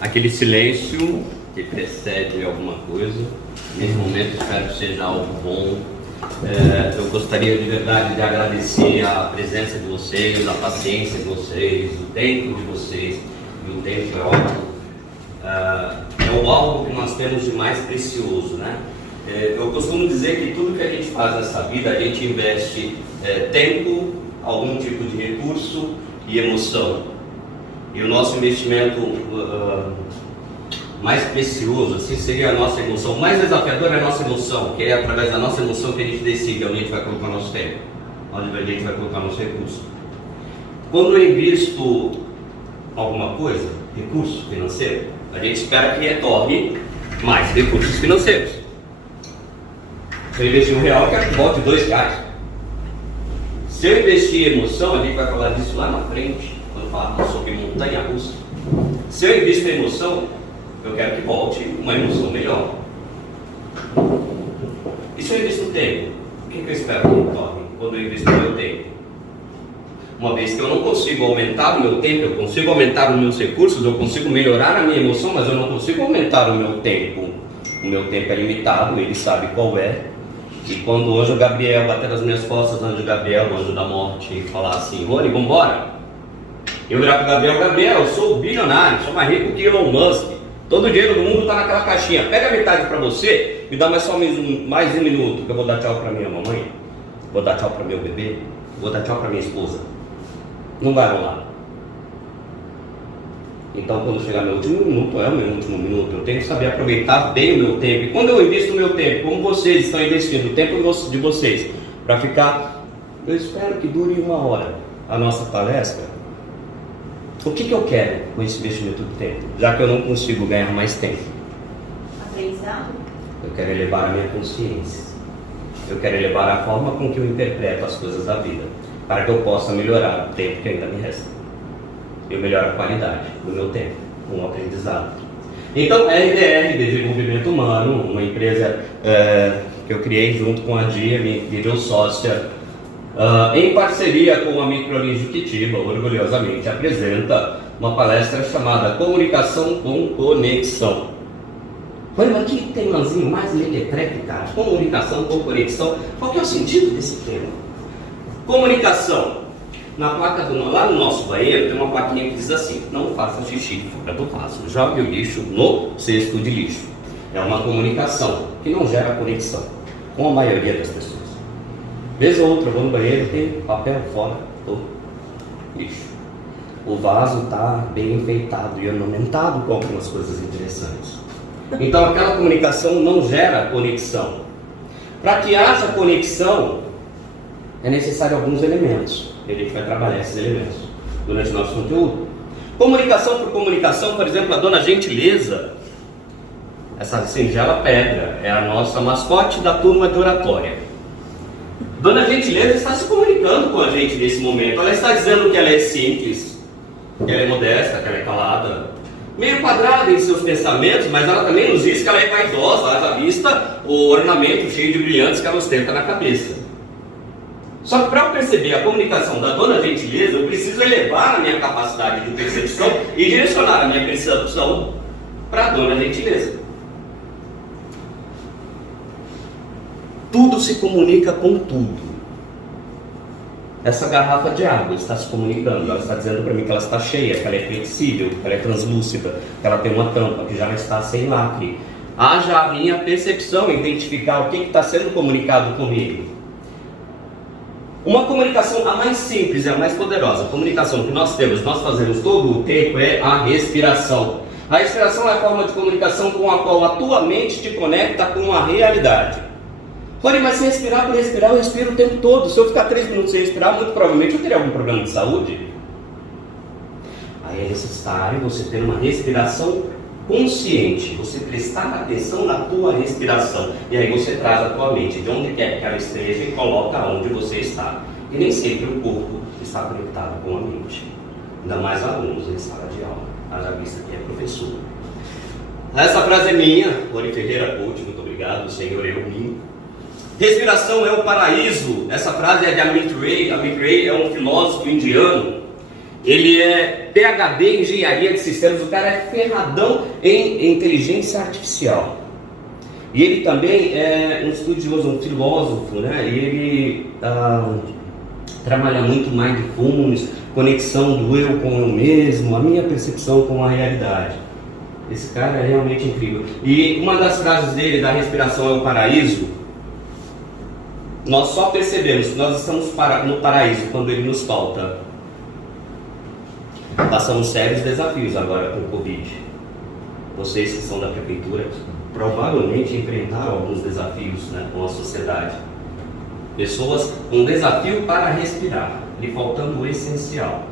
Aquele silêncio que precede alguma coisa, nesse momento espero que seja algo bom. Eu gostaria de verdade de agradecer a presença de vocês, a paciência de vocês, o tempo de vocês, e o tempo é ótimo. É o algo que nós temos de mais precioso, né? Eu costumo dizer que tudo que a gente faz nessa vida, a gente investe tempo, algum tipo de recurso e emoção. E o nosso investimento mais precioso assim, seria a nossa emoção. O mais desafiador é a nossa emoção, que é através da nossa emoção que a gente decide onde a gente vai colocar nosso tempo, onde a gente vai colocar nosso recurso. Quando eu invisto alguma coisa, recurso financeiro, a gente espera que retorne mais recursos financeiros. Se eu investir R$1, eu quero que volte R$2. Se eu investir em emoção, a gente vai falar disso lá na frente, quando falar sobre montanha-russa. Se eu invisto em emoção, eu quero que volte uma emoção melhor. E se eu invisto tempo, o que eu espero que retorne quando eu invisto o meu tempo? Uma vez que eu não consigo aumentar o meu tempo, eu consigo aumentar os meus recursos, eu consigo melhorar a minha emoção, mas eu não consigo aumentar o meu tempo. O meu tempo é limitado, ele sabe qual é. E quando o anjo Gabriel bater nas minhas costas, o anjo Gabriel, o anjo da morte, e falar assim: Rony, vambora. Eu virar para o Gabriel, eu sou bilionário, sou mais rico que Elon Musk. Todo o dinheiro do mundo está naquela caixinha. Pega metade para você, me dá mais um minuto, que eu vou dar tchau para minha mamãe, vou dar tchau para meu bebê, vou dar tchau para minha esposa. Não vai rolar. Então, quando chegar meu último minuto, é o meu último minuto. Eu tenho que saber aproveitar bem o meu tempo. E quando eu invisto o meu tempo, como vocês estão investindo o tempo de vocês, para ficar, eu espero que dure 1 hora a nossa palestra. O que eu quero com esse investimento do tempo? Já que eu não consigo ganhar mais tempo. Aprendizado? Eu quero elevar a minha consciência. Eu quero elevar a forma com que eu interpreto as coisas da vida, para que eu possa melhorar o tempo que ainda me resta. Eu melhoro a qualidade do meu tempo, com o aprendizado. Então, a RDR, Desenvolvimento Humano, uma empresa que eu criei junto com a Dia, minha videosócia, em parceria com a Microlinha Juquitiba, orgulhosamente apresenta uma palestra chamada Comunicação com Conexão. Mas que temazinho mais mequetrefe, cara. Comunicação com conexão. Qual que é o sentido desse tema? Comunicação. Na placa lá no nosso banheiro tem uma plaquinha que diz assim: não faça xixi fora do vaso, jogue o lixo no cesto de lixo. É uma comunicação que não gera conexão com a maioria das pessoas. Vez ou outra eu vou no banheiro, tem papel fora do lixo. O vaso está bem enfeitado e ornamentado com algumas coisas interessantes. Então aquela comunicação não gera conexão. Para que haja conexão, é necessário alguns elementos. A gente vai trabalhar esses elementos durante o nosso conteúdo. Comunicação por comunicação, por exemplo, a Dona Gentileza, essa singela pedra, é a nossa mascote da turma de oratória. Dona Gentileza está se comunicando com a gente nesse momento. Ela está dizendo que ela é simples, que ela é modesta, que ela é calada, meio quadrada em seus pensamentos, mas ela também nos diz que ela é vaidosa, haja vista o ornamento cheio de brilhantes que ela ostenta na cabeça. Só que para eu perceber a comunicação da Dona Gentileza, eu preciso elevar a minha capacidade de percepção e direcionar a minha percepção para a Dona Gentileza. Tudo se comunica com tudo. Essa garrafa de água está se comunicando, ela está dizendo para mim que ela está cheia, que ela é flexível, que ela é translúcida, que ela tem uma tampa, que já não está sem lacre. Haja a minha percepção, identificar o que está sendo comunicado comigo. Uma comunicação, a mais simples e a mais poderosa, a comunicação que nós temos, nós fazemos todo o tempo, é a respiração. A respiração é a forma de comunicação com a qual a tua mente te conecta com a realidade. Rony, mas se respirar por respirar, eu respiro o tempo todo. Se eu ficar 3 minutos sem respirar, muito provavelmente eu teria algum problema de saúde. Aí é necessário você ter uma respiração consciente, você prestar atenção na tua respiração. E aí você traz a tua mente de onde quer que ela esteja e coloca onde você está. E nem sempre o corpo está conectado com a mente. Ainda mais alunos em sala de aula. Haja vista que é professor. Essa frase é minha, Rony Ferreira Coach, muito obrigado, Senhor, eu mim. Respiração é o paraíso. Essa frase é de Amit Ray. Amit Ray é um filósofo indiano. Ele é PhD em engenharia de sistemas. O cara é ferradão em inteligência artificial. E ele também é um estudioso, um filósofo, né? E ele trabalha muito mindfulness, conexão do eu com eu mesmo, a minha percepção com a realidade. Esse cara é realmente incrível. E uma das frases dele, da respiração é o paraíso, nós só percebemos que nós estamos no paraíso quando ele nos falta. Passamos sérios desafios agora com o Covid. Vocês que são da prefeitura provavelmente enfrentaram alguns desafios, né, com a sociedade. Pessoas com desafio para respirar, lhe faltando o essencial.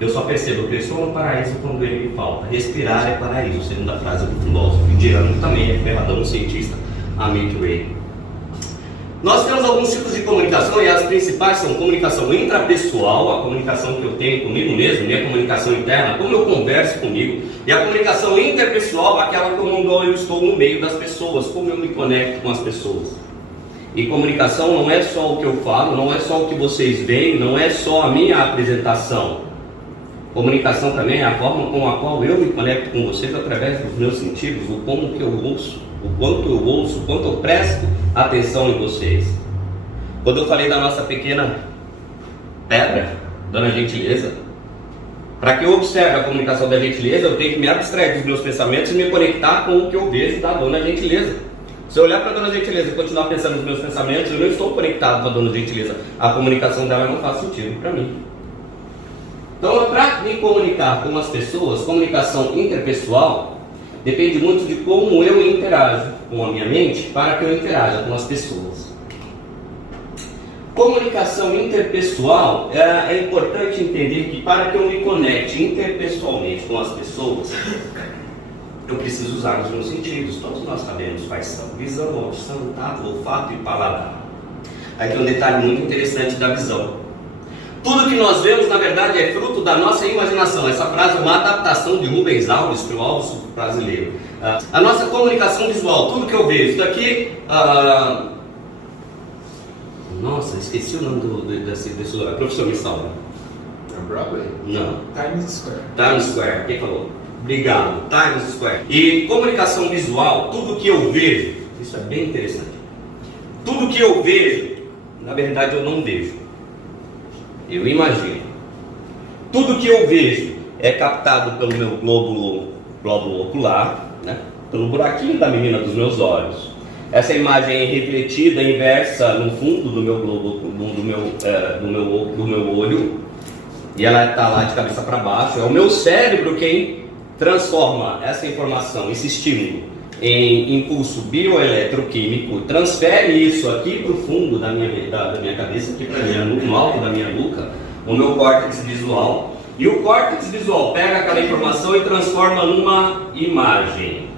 Eu só percebo que eu estou no paraíso quando ele me falta. Respirar é paraíso, segundo a frase do filósofo indiano, que também é ferradão cientista, Amit Ray. Nós temos alguns tipos de comunicação e as principais são comunicação intrapessoal, a comunicação que eu tenho comigo mesmo, minha comunicação interna, como eu converso comigo, e a comunicação interpessoal, aquela que eu estou no meio das pessoas, como eu me conecto com as pessoas. E comunicação não é só o que eu falo, não é só o que vocês veem, não é só a minha apresentação. Comunicação também é a forma com a qual eu me conecto com vocês através dos meus sentidos, o como que eu ouço, o quanto eu ouço, o quanto eu presto atenção em vocês. Quando eu falei da nossa pequena pedra, Dona Gentileza, para que eu observe a comunicação da Gentileza, eu tenho que me abstrair dos meus pensamentos e me conectar com o que eu vejo da Dona Gentileza. Se eu olhar para a Dona Gentileza e continuar pensando nos meus pensamentos, eu não estou conectado com a Dona Gentileza. A comunicação dela não faz sentido para mim. Então, para me comunicar com as pessoas, comunicação interpessoal depende muito de como eu interajo com a minha mente para que eu interaja com as pessoas. Comunicação interpessoal, é importante entender que para que eu me conecte interpessoalmente com as pessoas, eu preciso usar os meus sentidos. Todos nós sabemos quais são: visão, audição, tato, olfato e paladar. Aí tem um detalhe muito interessante da visão. Tudo que nós vemos, na verdade, é fruto da nossa imaginação. Essa frase é uma adaptação de Rubens Alves, filósofo brasileiro. A nossa comunicação visual, tudo que eu vejo. Isso daqui... Nossa, esqueci o nome desse lugar. Professor, me salva. É Broadway? Não. Times Square. Times Square, quem falou? Obrigado, Times Square. E comunicação visual, tudo que eu vejo, isso é bem interessante. Tudo que eu vejo, na verdade eu não vejo. Eu imagino. Tudo que eu vejo é captado pelo meu glóbulo ocular, né? Pelo buraquinho da menina dos meus olhos. Essa imagem é refletida, inversa no fundo do meu do meu olho, e ela está lá de cabeça para baixo. É o meu cérebro quem transforma essa informação, esse estímulo, em impulso bioeletroquímico, transfere isso aqui para o fundo da minha cabeça, aqui para no alto da minha nuca, o meu córtex visual. E o córtex visual pega aquela informação e transforma numa imagem.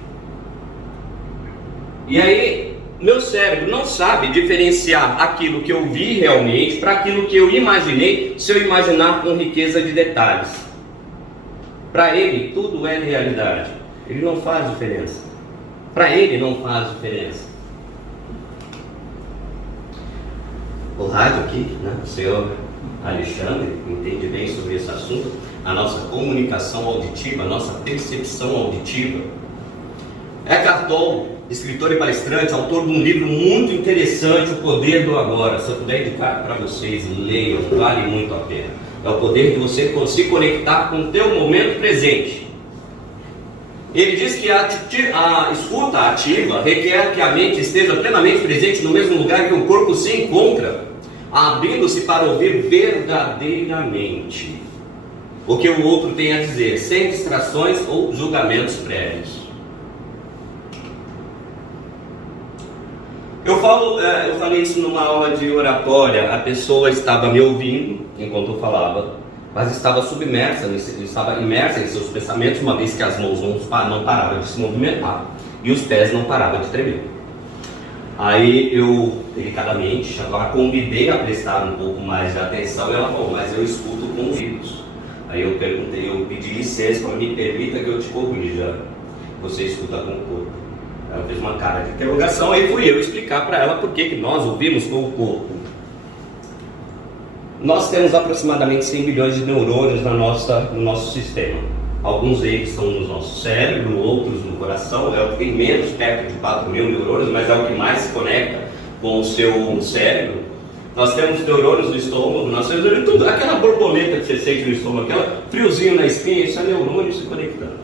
E aí, meu cérebro não sabe diferenciar aquilo que eu vi realmente para aquilo que eu imaginei, se eu imaginar com riqueza de detalhes. Para ele, tudo é realidade. Ele não faz diferença. Para ele não faz diferença. O rádio aqui, né? O senhor Alexandre entende bem sobre esse assunto. A nossa comunicação auditiva, a nossa percepção auditiva. Eckhart Tolle, escritor e palestrante, autor de um livro muito interessante, O Poder do Agora. Se eu puder indicar para vocês, leiam, vale muito a pena. É o poder de você se conectar com o teu momento presente. Ele diz que a escuta ativa requer que a mente esteja plenamente presente no mesmo lugar que o corpo se encontra, abrindo-se para ouvir verdadeiramente o que o outro tem a dizer, sem distrações ou julgamentos prévios. Eu falei isso numa aula de oratória. A pessoa estava me ouvindo enquanto eu falava, mas estava imersa em seus pensamentos, uma vez que as mãos não paravam de se movimentar e os pés não paravam de tremer. Aí eu, delicadamente, agora convidei a prestar um pouco mais de atenção e ela falou: mas eu escuto com os ouvidos. Aí eu pedi licença, para me permita que eu te corrija. Você escuta com o corpo. Ela fez uma cara de interrogação, aí fui eu explicar para ela por que nós ouvimos com o corpo. Nós temos aproximadamente 100 bilhões de neurônios no nosso sistema. Alguns deles estão no nosso cérebro, outros no coração. É o que tem menos, perto de 4 mil neurônios, mas é o que mais se conecta com o seu cérebro. Nós temos neurônios no estômago, nós temos tudo, aquela borboleta que você sente no estômago, aquele friozinho na espinha, isso é neurônio se conectando.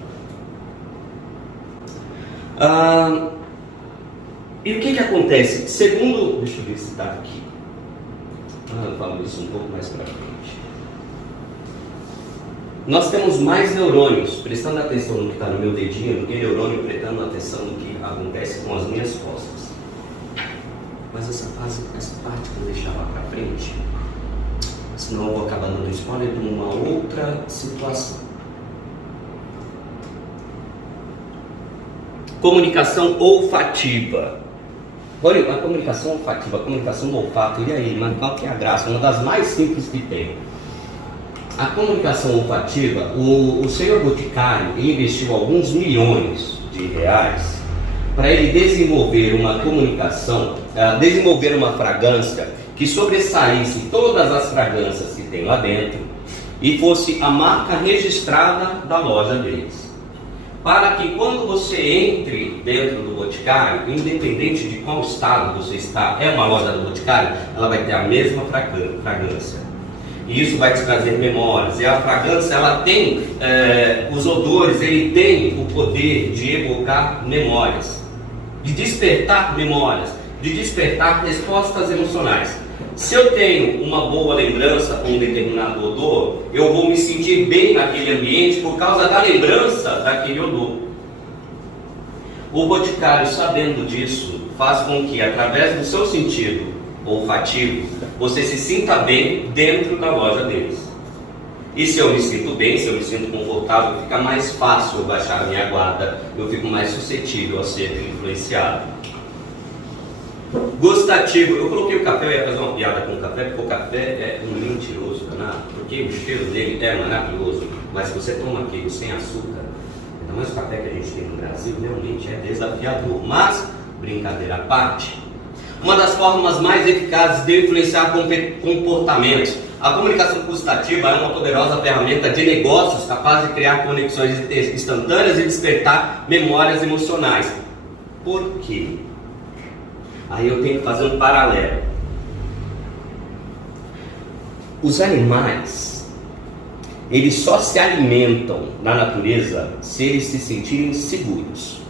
E o que acontece? Segundo, deixa eu ver se está aqui. Eu falo isso um pouco mais para frente. Nós temos mais neurônios, prestando atenção no que está no meu dedinho, do que neurônio prestando atenção no que acontece com as minhas costas. Mas essa parte que eu vou deixar lá para frente, senão eu vou acabar dando spoiler de uma outra situação. Comunicação olfativa. Olha, a comunicação olfativa, a comunicação do olfato, e aí, mas qual que é a graça? Uma das mais simples que tem. A comunicação olfativa, o senhor Boticário investiu alguns milhões de reais para ele desenvolver uma comunicação, desenvolver uma fragrância que sobressaísse todas as fragrâncias que tem lá dentro e fosse a marca registrada da loja deles. Para que quando você entre dentro do Boticário, independente de qual estado você está, é uma loja do Boticário, ela vai ter a mesma fragrância. E isso vai te trazer memórias. E a fragrância, ela tem, os odores, ele tem o poder de evocar memórias, de despertar memórias, de despertar respostas emocionais. Se eu tenho uma boa lembrança com um determinado odor, eu vou me sentir bem naquele ambiente por causa da lembrança daquele odor. O Boticário, sabendo disso, faz com que, através do seu sentido olfativo, você se sinta bem dentro da loja deles. E se eu me sinto bem, se eu me sinto confortável, fica mais fácil eu baixar a minha guarda, eu fico mais suscetível a ser influenciado. Gostativo, eu coloquei o café, eu ia fazer uma piada com o café, porque o café é um mentiroso danado, porque o cheiro dele é maravilhoso, mas se você toma aquilo sem açúcar, ainda mais o café que a gente tem no Brasil, realmente é desafiador. Mas, brincadeira à parte, uma das formas mais eficazes de influenciar comportamentos, a comunicação gustativa é uma poderosa ferramenta de negócios capaz de criar conexões instantâneas e despertar memórias emocionais. Por quê? Aí eu tenho que fazer um paralelo. Os animais, eles só se alimentam na natureza se eles se sentirem seguros,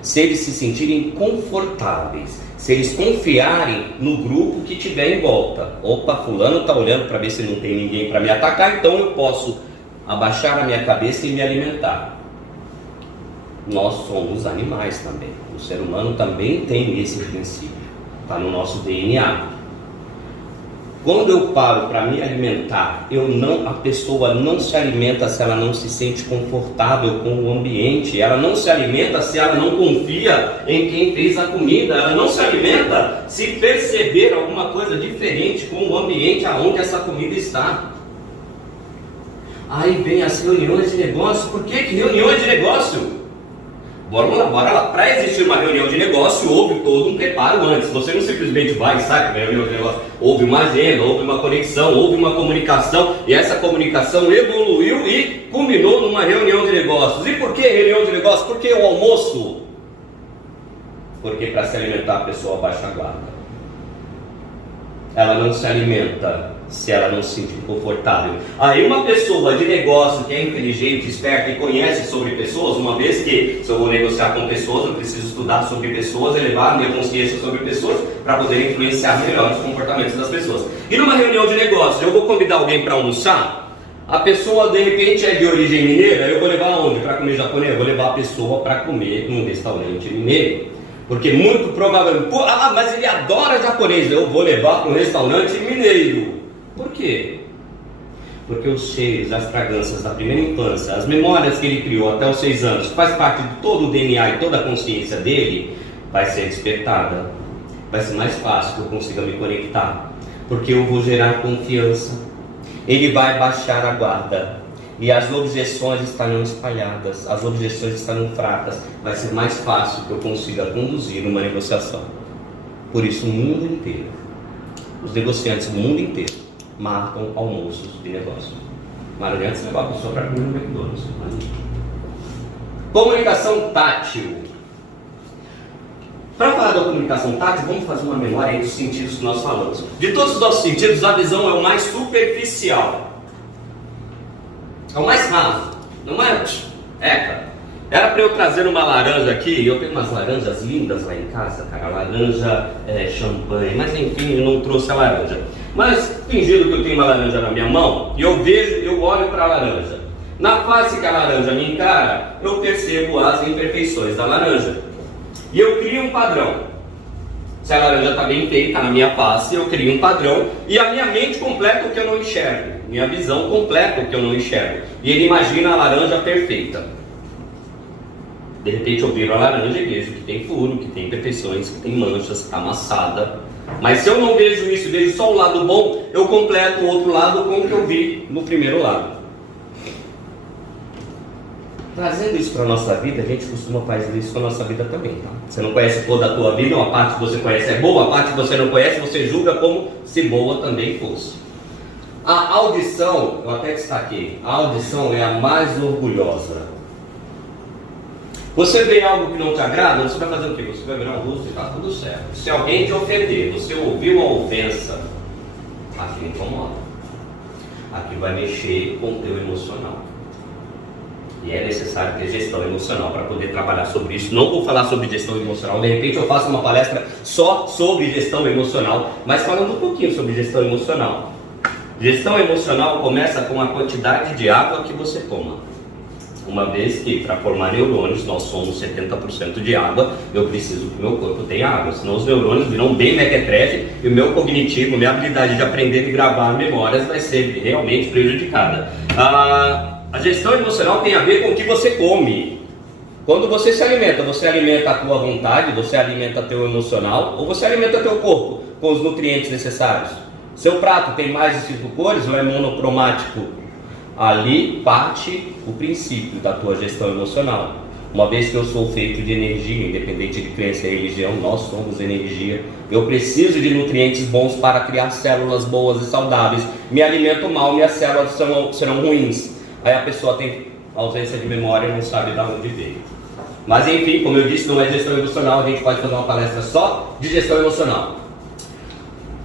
se eles se sentirem confortáveis, se eles confiarem no grupo que tiver em volta. Opa, fulano está olhando para ver se não tem ninguém para me atacar, então eu posso abaixar a minha cabeça e me alimentar. Nós somos animais também. O ser humano também tem esse princípio. Está no nosso DNA. Quando eu paro para me alimentar, a pessoa não se alimenta se ela não se sente confortável com o ambiente. Ela não se alimenta se ela não confia em quem fez a comida. Ela não se alimenta se perceber alguma coisa diferente com o ambiente aonde essa comida está. Aí vem as reuniões de negócio. Por que reuniões de negócio? Bora lá. Para existir uma reunião de negócio, houve todo um preparo antes. Você não simplesmente vai e sai para a reunião de negócio. Houve uma agenda, houve uma conexão, houve uma comunicação. E essa comunicação evoluiu e culminou numa reunião de negócios. E por que reunião de negócios? Por que o almoço? Porque para se alimentar a pessoa baixa a guarda. Ela não se alimenta se ela não se sentir confortável. Aí uma pessoa de negócio que é inteligente, esperta e conhece sobre pessoas, uma vez que se eu vou negociar com pessoas, eu preciso estudar sobre pessoas, elevar a minha consciência sobre pessoas para poder influenciar melhor os comportamentos das pessoas. E numa reunião de negócio, eu vou convidar alguém para almoçar, a pessoa de repente é de origem mineira, eu vou levar aonde? Para comer japonês? Eu vou levar a pessoa para comer num restaurante mineiro. Porque muito provavelmente, mas ele adora japonês, eu vou levar para um restaurante mineiro. Por quê? Porque os cheiros, as fragrâncias da primeira infância, as memórias que ele criou até os 6 anos, que faz parte de todo o DNA e toda a consciência dele, vai ser despertada. Vai ser mais fácil que eu consiga me conectar, porque eu vou gerar confiança. Ele vai baixar a guarda. e as objeções estarão espalhadas, as objeções estarão fracas, vai ser mais fácil que eu consiga conduzir uma negociação. Por isso o mundo inteiro, os negociantes do mundo inteiro, marcam almoços de negócio. Mas não adianta você levar a pessoa para comer no McDonald's. Comunicação tátil. Para falar da comunicação tátil, vamos fazer uma memória aí dos sentidos que nós falamos. De todos os nossos sentidos, a visão é o mais superficial. É o mais raso. Não é? Cara. Era para eu trazer uma laranja aqui, eu tenho umas laranjas lindas lá em casa, cara. Laranja champanhe, mas enfim, eu não trouxe a laranja. Mas fingindo que eu tenho uma laranja na minha mão, e eu olho para a laranja. Na face que a laranja me encara, eu percebo as imperfeições da laranja. E eu crio um padrão. Se a laranja está bem feita na minha face, eu crio um padrão. E a minha mente completa o que eu não enxergo. Minha visão completa o que eu não enxergo. E ele imagina a laranja perfeita. De repente eu viro a laranja e vejo que tem furo, que tem imperfeições, que tem manchas, que está amassada. Mas se eu não vejo isso, vejo só o lado bom, eu completo o outro lado com o que eu vi no primeiro lado. Trazendo isso para a nossa vida, a gente costuma fazer isso com a nossa vida também, tá? Você não conhece toda a tua vida, uma parte que você conhece é boa, a parte que você não conhece, você julga como se boa também fosse. A audição, eu até destaquei, a audição é a mais orgulhosa. Você vê algo que não te agrada, você vai fazer o quê? Você vai virar o rosto e está tudo certo. Se alguém te ofender, você ouviu a ofensa, aquilo incomoda. Aquilo vai mexer com o teu emocional. E é necessário ter gestão emocional para poder trabalhar sobre isso. Não vou falar sobre gestão emocional, de repente eu faço uma palestra só sobre gestão emocional, mas falando um pouquinho sobre gestão emocional. Gestão emocional começa com a quantidade de água que você toma. Uma vez que para formar neurônios nós somos 70% de água, eu preciso que o meu corpo tenha água, senão os neurônios virão bem mequetrefe e o meu cognitivo, minha habilidade de aprender e gravar memórias vai ser realmente prejudicada. A gestão emocional tem a ver com o que você come. Quando você alimenta a tua vontade, você alimenta teu emocional ou você alimenta teu corpo com os nutrientes necessários. Seu prato tem mais de 5 cores ou é monocromático? Ali parte o princípio da tua gestão emocional. Uma vez que eu sou feito de energia, independente de crença e religião, nós somos energia. Eu preciso de nutrientes bons para criar células boas e saudáveis. Me alimento mal, minhas células serão ruins. Aí a pessoa tem ausência de memória e não sabe de onde veio. Mas enfim, como eu disse, não é gestão emocional, a gente pode fazer uma palestra só de gestão emocional.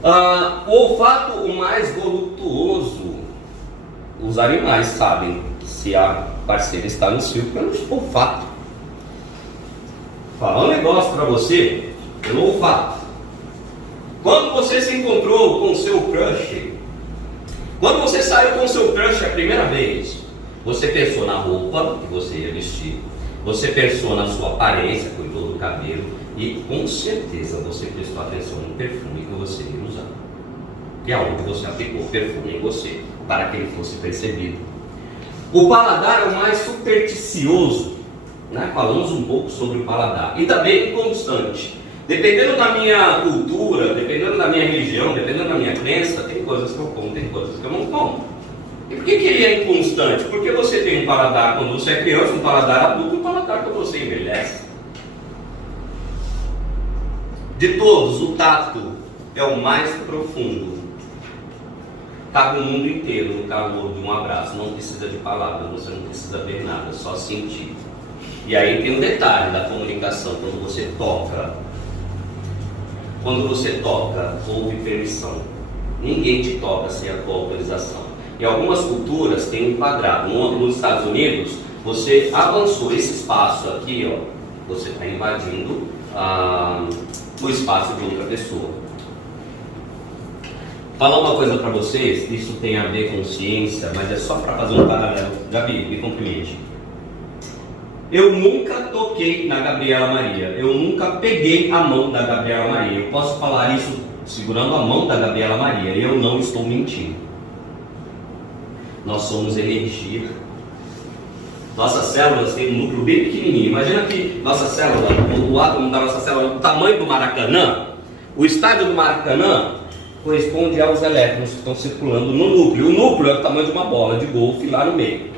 O olfato, o mais voluptuoso. Os animais sabem se a parceira está no cio pelo olfato. Falar um negócio para você pelo olfato. Quando você se encontrou com o seu crush, quando você saiu com o seu crush a primeira vez, você pensou na roupa que você ia vestir, você pensou na sua aparência, cuidou do cabelo e com certeza você prestou atenção no perfume que você ia usar. Que é onde você aplicou perfume em você, para que ele fosse percebido. O paladar é o mais supersticioso, né? Falamos um pouco sobre o paladar. E também inconstante. Dependendo da minha cultura, dependendo da minha religião, dependendo da minha crença, tem coisas que eu como, tem coisas que eu não como. E por que ele é inconstante? Porque você tem um paladar quando você é criança, um paladar adulto, um paladar quando você envelhece. De todos, o tato é o mais profundo. Cabe o mundo inteiro no calor de um abraço, não precisa de palavras, você não precisa ver nada, só sentir. E aí tem um detalhe da comunicação, quando você toca, houve permissão. Ninguém te toca sem a tua autorização. Em algumas culturas tem um quadrado, nos Estados Unidos, você avançou esse espaço aqui, ó, você está invadindo o espaço de outra pessoa. Falar uma coisa para vocês, isso tem a ver com ciência, mas é só para fazer um paralelo. Gabi, me cumprimente. Eu nunca toquei na Gabriela Maria, eu nunca peguei a mão da Gabriela Maria. Eu posso falar isso segurando a mão da Gabriela Maria, e eu não estou mentindo. Nós somos energia. Nossas células têm um núcleo bem pequenininho. Imagina que nossa célula, o átomo da nossa célula, o tamanho do Maracanã, o estádio do Maracanã corresponde aos elétrons que estão circulando no núcleo. O núcleo é o tamanho de uma bola de golfe lá no meio.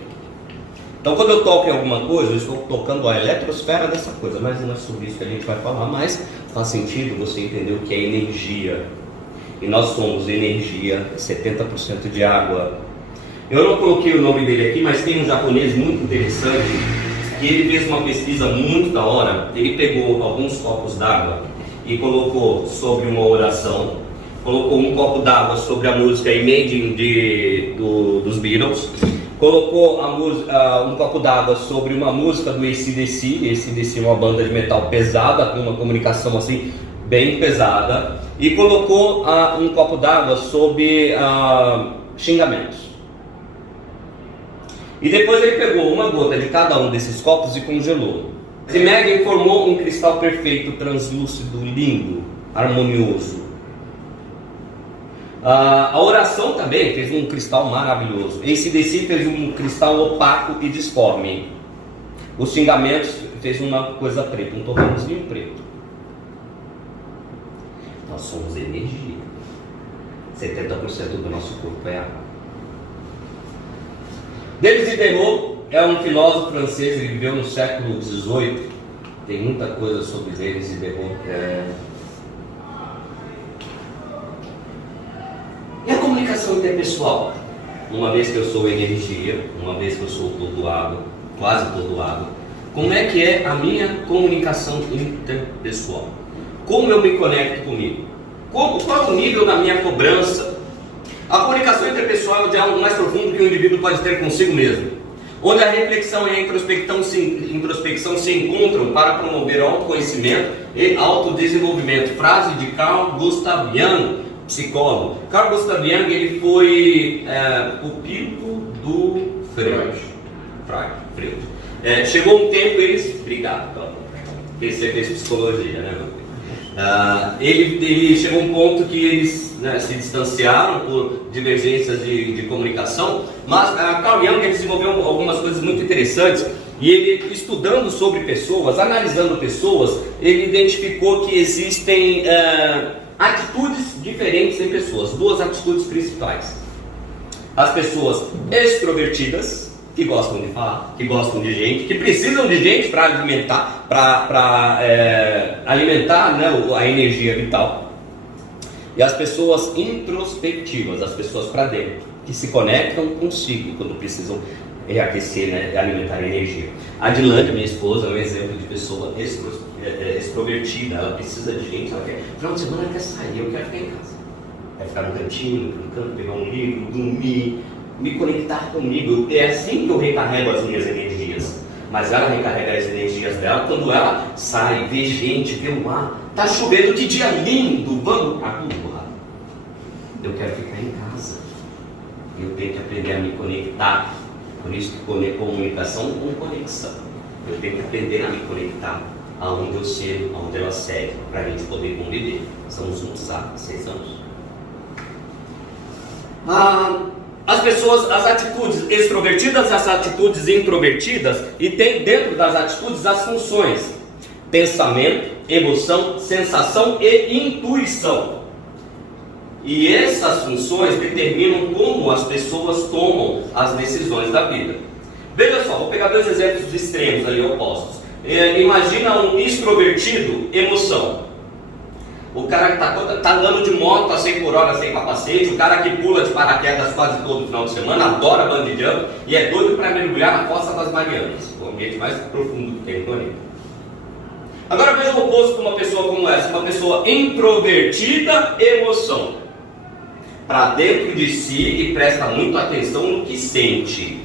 Então, quando eu toco em alguma coisa, eu estou tocando a eletrosfera dessa coisa, mas não é sobre isso que a gente vai falar, mas faz sentido você entender o que é energia. E nós somos energia, 70% de água. Eu não coloquei o nome dele aqui, mas tem um japonês muito interessante, que ele fez uma pesquisa muito da hora. Ele pegou alguns copos d'água e colocou sobre uma oração, colocou um copo d'água sobre a música Imagine dos Beatles, colocou um copo d'água sobre uma música do AC/DC. AC/DC é uma banda de metal pesada, com uma comunicação assim bem pesada, e colocou um copo d'água sobre xingamentos. E depois ele pegou uma gota de cada um desses copos e congelou. Imagine formou um cristal perfeito, translúcido, lindo, harmonioso. A oração também fez um cristal maravilhoso. AC/DC fez um cristal opaco e disforme. Os xingamentos fez uma coisa preta, um torrãozinho preto. Nós somos energia. 70% do nosso corpo é água. Denis Diderot é um filósofo francês, ele viveu no século XVIII. Tem muita coisa sobre Denis Diderot. E a comunicação interpessoal? Uma vez que eu sou energia, uma vez que eu sou todo água, quase todo água, como é que é a minha comunicação interpessoal? Como eu me conecto comigo? Qual é o nível da minha cobrança? A comunicação interpessoal é de algo mais profundo que o indivíduo pode ter consigo mesmo, onde a reflexão e a introspecção se encontram para promover autoconhecimento e autodesenvolvimento. Frase de Carl Gustav Jung, psicólogo. Carl Gustav Jung, ele foi pupilo do Freud. Chegou um tempo, obrigado, porque você fez psicologia, né, meu? Ele chegou a um ponto que eles se distanciaram por divergências de comunicação, mas Carl Jung desenvolveu algumas coisas muito interessantes, e ele, estudando sobre pessoas, analisando pessoas, ele identificou que existem atitudes diferentes em pessoas, duas atitudes principais. As pessoas extrovertidas, que gostam de falar, que gostam de gente, que precisam de gente para alimentar, né, a energia vital. E as pessoas introspectivas, as pessoas para dentro, que se conectam consigo quando precisam reaquecer, né, alimentar energia. A Dilane, minha esposa, é um exemplo de pessoa extrovertida. Ela precisa de gente, ela quer. Final de semana ela quer sair, eu quero ficar em casa. Quer ficar no cantinho, pegar um livro, dormir, me conectar comigo. É assim que eu recarrego as minhas energias. Mas ela recarrega as energias dela quando ela sai, vê gente, vê o mar. Tá chovendo, que dia lindo, vamos para tudo. Eu quero ficar em casa. Eu tenho que aprender a me conectar. Por isso que comunicação com conexão. Eu tenho que aprender a me conectar aonde eu sei, aonde ela segue, para a gente poder conviver. Estamos juntos há 6 anos. As pessoas, as atitudes extrovertidas, as atitudes introvertidas, e tem dentro das atitudes as funções: pensamento, emoção, sensação e intuição. E essas funções determinam como as pessoas tomam as decisões da vida. Veja só, vou pegar 2 exemplos extremos ali, opostos. Imagina um extrovertido, emoção. O cara que está andando de moto a 100 por hora sem capacete, o cara que pula de paraquedas quase todo final de semana, adora bungee jump e é doido para mergulhar na Fossa das Marianas, o ambiente mais profundo que tem no planeta. Agora veja o oposto de uma pessoa como essa, uma pessoa introvertida, emoção. Para dentro de si e presta muito atenção no que sente.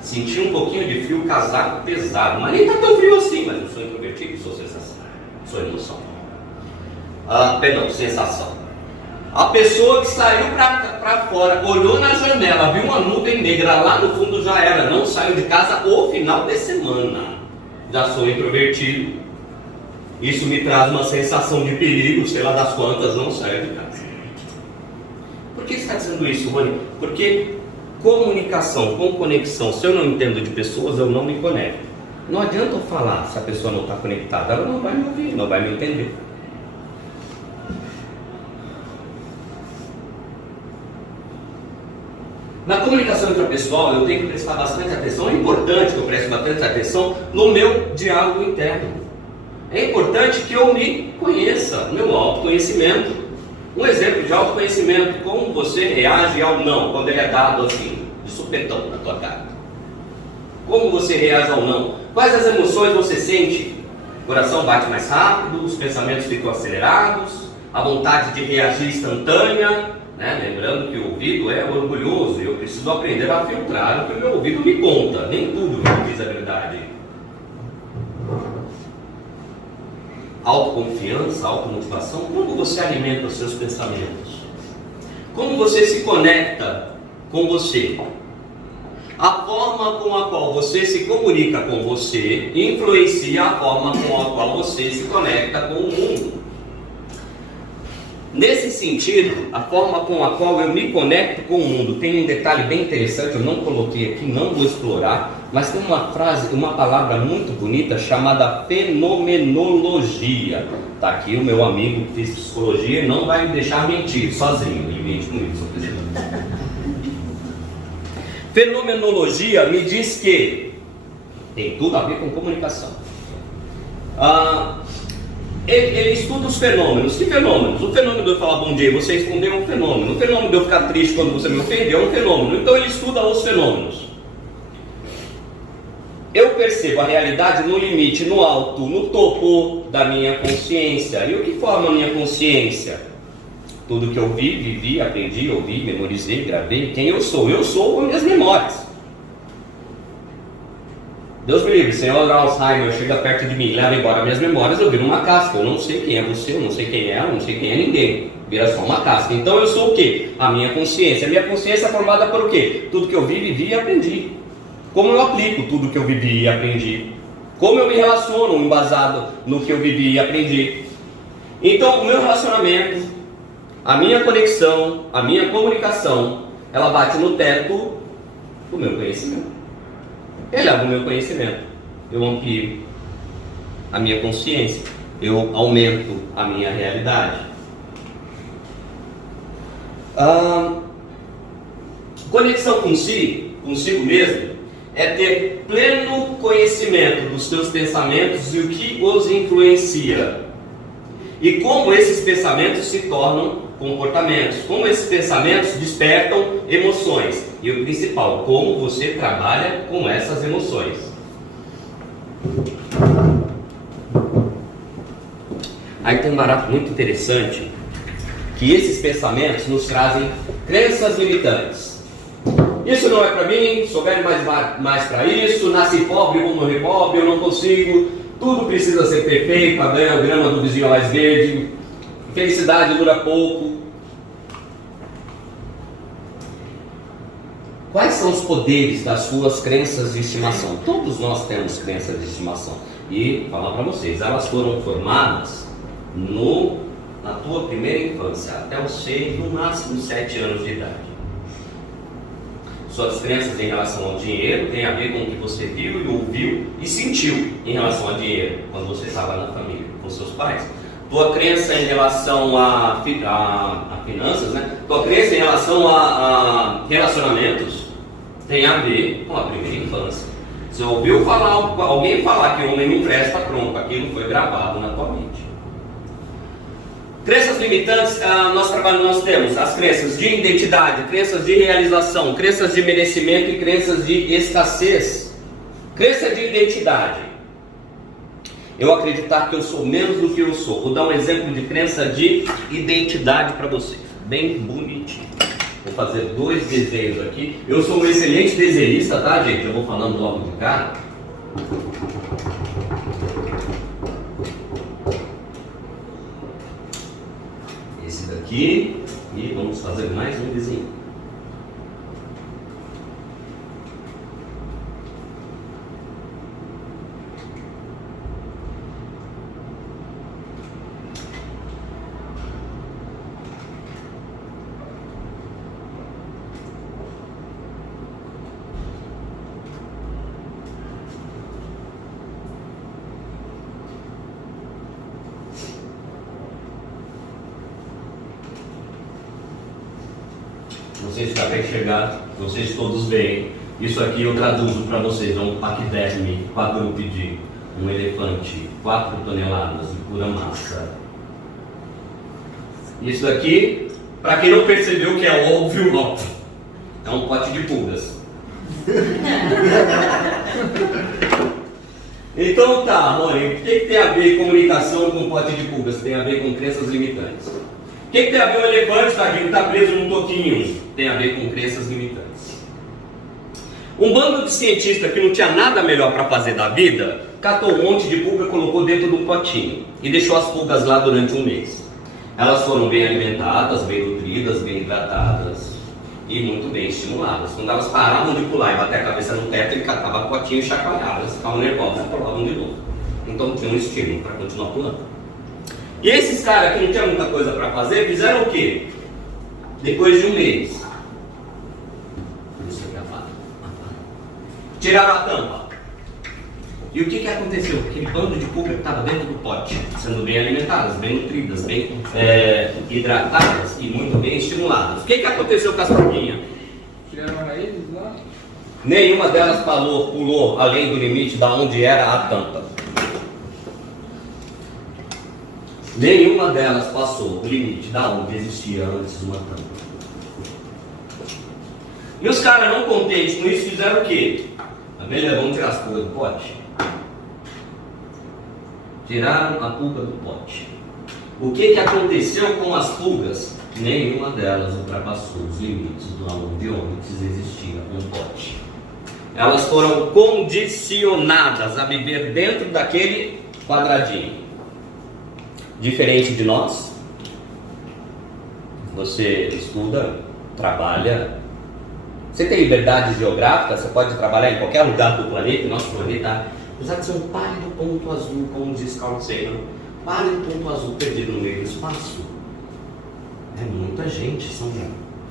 Sentir um pouquinho de frio, casaco pesado, mas nem está tão frio assim, mas eu sou introvertido, sou sensação, sou emoção. Sensação. A pessoa que saiu para fora, olhou na janela, viu uma nuvem negra lá no fundo, já era, não saiu de casa o final de semana. Já sou introvertido. Isso me traz uma sensação de perigo, sei lá das quantas, não saio de casa. Por que você está dizendo isso, Rony? Porque comunicação com conexão, se eu não entendo de pessoas, eu não me conecto. Não adianta eu falar se a pessoa não está conectada, ela não vai me ouvir, não vai me entender. Na comunicação intrapessoal, eu tenho que prestar bastante atenção. É importante que eu preste bastante atenção no meu diálogo interno. É importante que eu me conheça, meu autoconhecimento. Um exemplo de autoconhecimento: como você reage ao não, quando ele é dado assim, de supetão na tua cara. Como você reage ao não? Quais as emoções você sente? O coração bate mais rápido, os pensamentos ficam acelerados, a vontade de reagir instantânea, né? Lembrando que o ouvido é orgulhoso e eu preciso aprender a filtrar o que o meu ouvido me conta. Nem tudo me diz a verdade. Autoconfiança, automotivação. Como você alimenta os seus pensamentos? Como você se conecta com você? A forma com a qual você se comunica com você influencia a forma com a qual você se conecta com o mundo. Nesse sentido, a forma com a qual eu me conecto com o mundo tem um detalhe bem interessante, eu não coloquei aqui, não vou explorar, mas tem uma frase, uma palavra muito bonita chamada fenomenologia. Está aqui o meu amigo que fez psicologia e não vai me deixar mentir sozinho, ele mente comigo, se eu quiser. Fenomenologia me diz que tem tudo a ver com comunicação. Ele estuda os fenômenos. Que fenômenos? O fenômeno de eu falar bom dia e você responder é um fenômeno. O fenômeno de eu ficar triste quando você me ofendeu é um fenômeno. Então ele estuda os fenômenos. Eu percebo a realidade no limite, no alto, no topo da minha consciência. E o que forma a minha consciência? Tudo que eu vi, vivi, aprendi, ouvi, memorizei, gravei. Quem eu sou? Eu sou as minhas memórias. Deus me livre, senhor Alzheimer chega perto de mim, leva embora minhas memórias, eu viro uma casca. Eu não sei quem é você, eu não sei quem é ela, eu não sei quem é ninguém. Vira só uma casca. Então eu sou o quê? A minha consciência. A minha consciência é formada por o quê? Tudo que eu vi, vivi e aprendi. Como eu aplico tudo que eu vivi e aprendi? Como eu me relaciono embasado no que eu vivi e aprendi? Então o meu relacionamento, a minha conexão, a minha comunicação, ela bate no teto do meu conhecimento. Eleva o meu conhecimento, eu amplio a minha consciência, eu aumento a minha realidade. Conexão consigo mesmo, é ter pleno conhecimento dos teus pensamentos e o que os influencia. E como esses pensamentos se tornam comportamentos, como esses pensamentos despertam emoções. E o principal, como você trabalha com essas emoções. Aí tem um barato muito interessante, que esses pensamentos nos trazem crenças limitantes. Isso não é para mim, sou velho mais para isso, nasci pobre, vou morrer pobre, eu não consigo, tudo precisa ser perfeito, a grama do vizinho é mais verde, felicidade dura pouco. Quais são os poderes das suas crenças de estimação? Todos nós temos crenças de estimação. E, falar para vocês, elas foram formadas na tua primeira infância, até os 6, no máximo 7 anos de idade. Suas crenças em relação ao dinheiro têm a ver com o que você viu e ouviu e sentiu em relação ao dinheiro, quando você estava na família, com seus pais. Tua crença em relação a finanças, né? Tua crença em relação a relacionamentos tem a ver com a primeira infância. Você ouviu alguém falar que o homem não presta, pronto, aquilo foi gravado na tua mente. Crenças limitantes, nós temos as crenças de identidade, crenças de realização, crenças de merecimento e crenças de escassez. Crença de identidade. Eu acreditar que eu sou menos do que eu sou. Vou dar um exemplo de crença de identidade para vocês, bem bonitinho. Vou fazer 2 desenhos aqui. Eu sou um excelente desenhista, tá, gente? Eu vou falando logo de cara. Esse daqui. E vamos fazer mais um desenho. Não sei se dá para enxergar, não sei se todos veem. Isso aqui eu traduzo para vocês, é um paquiderme quadrúpede, um elefante, 4 toneladas de pura massa. Isso daqui, para quem não percebeu que é óbvio, ó, é um pote de pulgas. Então tá, Rony, o que tem a ver comunicação com pote de pulgas? Tem a ver com crenças limitantes. O que tem a ver o elefante, tadinho, que está preso num toquinho? Tem a ver com crenças limitantes. Um bando de cientistas que não tinha nada melhor para fazer da vida, catou um monte de pulga, colocou dentro de um potinho e deixou as pulgas lá durante um mês. Elas foram bem alimentadas, bem nutridas, bem hidratadas e muito bem estimuladas. Quando elas paravam de pular e bater a cabeça no teto, ele catava o potinho e chacoalhava. Elas ficavam nervosas e pulavam de novo. Então tinha um estímulo para continuar pulando. E esses caras que não tinham muita coisa para fazer, fizeram o quê? Depois de um mês, tiraram a tampa. E o que aconteceu? Aquele bando de pulga que estava dentro do pote, sendo bem alimentadas, bem nutridas, bem hidratadas e muito bem estimuladas. O que aconteceu com as pulguinhas? Tiraram eles lá? Nenhuma delas pulou além do limite da onde era a tampa. Nenhuma delas passou o limite da onde existia antes uma tampa. E os caras, não contentes com isso, fizeram o quê? Beleza, vamos tirar as pulgas do pote. Tiraram a pulga do pote. O que aconteceu com as pulgas? Nenhuma delas ultrapassou os limites do onde antes existia um pote. Elas foram condicionadas a viver dentro daquele quadradinho. Diferente de nós, você estuda, trabalha, você tem liberdade geográfica, você pode trabalhar em qualquer lugar do planeta, nosso planeta, apesar de ser um pálido ponto azul, como diz Carl Sagan, pálido ponto azul perdido no meio do espaço. É muita gente, são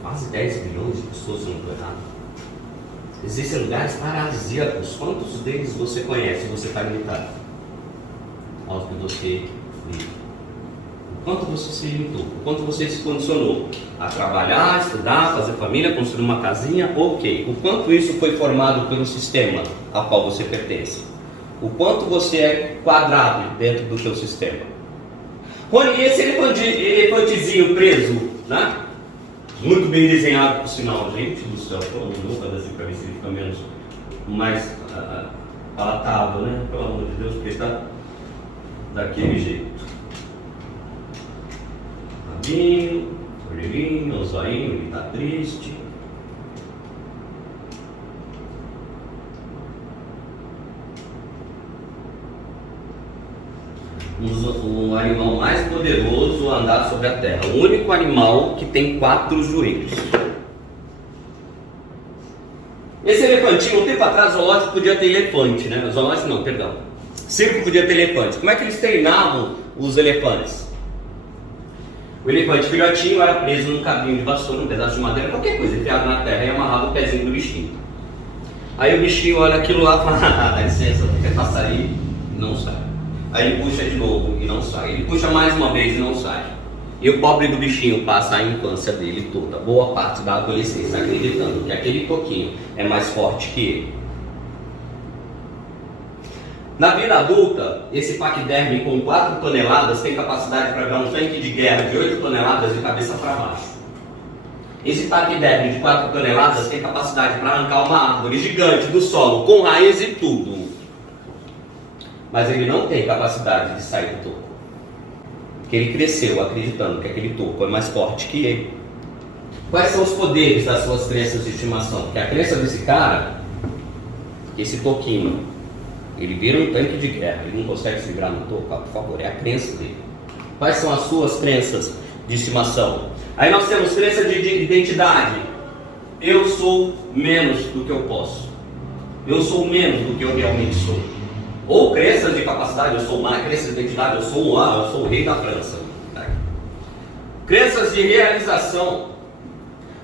quase 10 milhões de pessoas, se não estou errado. Existem lugares paradisíacos, quantos deles você conhece e você está limitado? Aos que você vive. O quanto você se limitou, o quanto você se condicionou a trabalhar, estudar, fazer família, construir uma casinha, ok. O quanto isso foi formado pelo sistema ao qual você pertence. O quanto você é quadrado dentro do seu sistema. Rony, e esse elefantezinho preso, né? Muito bem desenhado, por sinal, gente do céu, vou fazer assim para ver se ele fica menos mais palatável, né? Pelo amor de Deus, porque está daquele jeito. Olhinho, o zoinho, ele está triste. O animal mais poderoso a andar sobre a terra. O único animal que tem 4 joelhos. Esse elefantinho, um tempo atrás, o zoológico podia ter elefante, né? O zoológico não, perdão. Circo podia ter elefante. Como é que eles treinavam os elefantes? O elefante filhotinho era preso num cabinho de vassoura, um pedaço de madeira, qualquer coisa, enfiado na terra e amarrado o pezinho do bichinho. Aí o bichinho olha aquilo lá e fala, dá licença, quer passar aí? E não sai. Aí ele puxa de novo e não sai. Ele puxa mais uma vez e não sai. E o pobre do bichinho passa a infância dele toda, boa parte da adolescência, acreditando que aquele toquinho é mais forte que ele. Na vida adulta, esse paquiderme com 4 toneladas tem capacidade para virar um tanque de guerra de 8 toneladas de cabeça para baixo. Esse paquiderme de 4 toneladas tem capacidade para arrancar uma árvore gigante do solo, com raiz e tudo. Mas ele não tem capacidade de sair do toco. Porque ele cresceu acreditando que aquele toco é mais forte que ele. Quais são os poderes das suas crenças de estimação? Porque a crença desse cara, esse toquinho, ele vira um tanque de guerra, ele não consegue se virar no toco, por favor, é a crença dele. Quais são as suas crenças de estimação? Aí nós temos crença de identidade. Eu sou menos do que eu posso. Eu sou menos do que eu realmente sou. Ou crenças de capacidade, eu sou mais, crenças de identidade, eu sou o rei da França. Crenças de realização.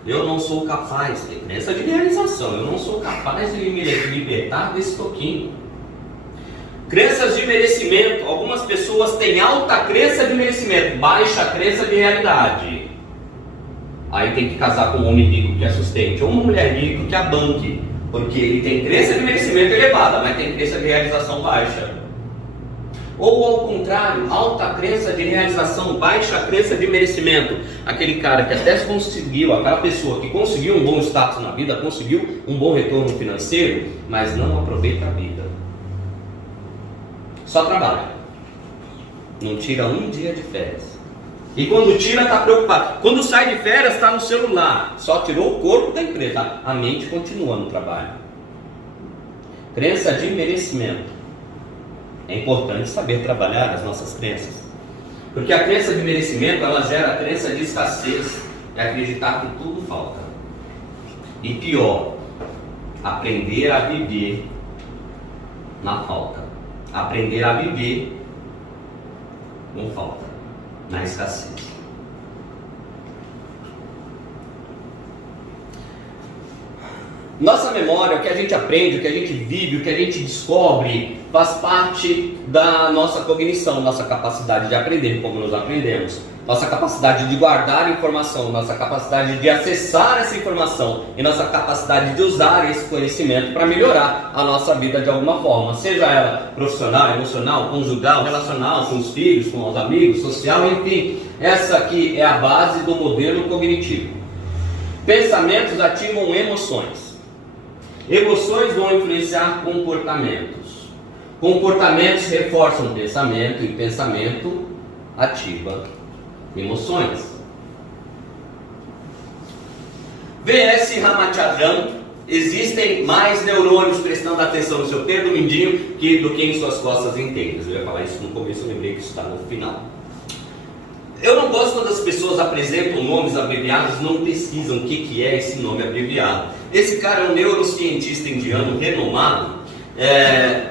Eu não sou capaz, tem crença de realização, eu não sou capaz de me libertar desse toquinho. Crenças de merecimento. Algumas pessoas têm alta crença de merecimento, baixa crença de realidade. Aí tem que casar com um homem rico que a sustente, ou uma mulher rica que a banque, porque ele tem crença de merecimento elevada, mas tem crença de realização baixa. Ou ao contrário, alta crença de realização, baixa crença de merecimento. Aquele cara que até conseguiu, aquela pessoa que conseguiu um bom status na vida, conseguiu um bom retorno financeiro, mas não aproveita a vida. Só trabalha. Não tira um dia de férias. E quando tira, está preocupado. Quando sai de férias, está no celular. Só tirou o corpo da empresa. A mente continua no trabalho. Crença de merecimento. É importante saber trabalhar as nossas crenças. Porque a crença de merecimento, ela gera a crença de escassez. É acreditar que tudo falta. E pior, aprender a viver na falta. Aprender a viver com falta, na escassez. Nossa memória, o que a gente aprende, o que a gente vive, o que a gente descobre, faz parte da nossa cognição, nossa capacidade de aprender como nós aprendemos, nossa capacidade de guardar informação, nossa capacidade de acessar essa informação e nossa capacidade de usar esse conhecimento para melhorar a nossa vida de alguma forma, seja ela profissional, emocional, conjugal, relacional, com os filhos, com os amigos, social, enfim. Essa aqui é a base do modelo cognitivo. Pensamentos ativam emoções. Emoções vão influenciar comportamentos. Comportamentos reforçam pensamento e pensamento ativa emoções. V.S. Ramachandran, existem mais neurônios prestando atenção no seu dedo mindinho do que em suas costas inteiras. Eu ia falar isso no começo, eu lembrei que isso está no final. Eu não gosto quando as pessoas apresentam nomes abreviados e não pesquisam o que é esse nome abreviado. Esse cara é um neurocientista indiano renomado,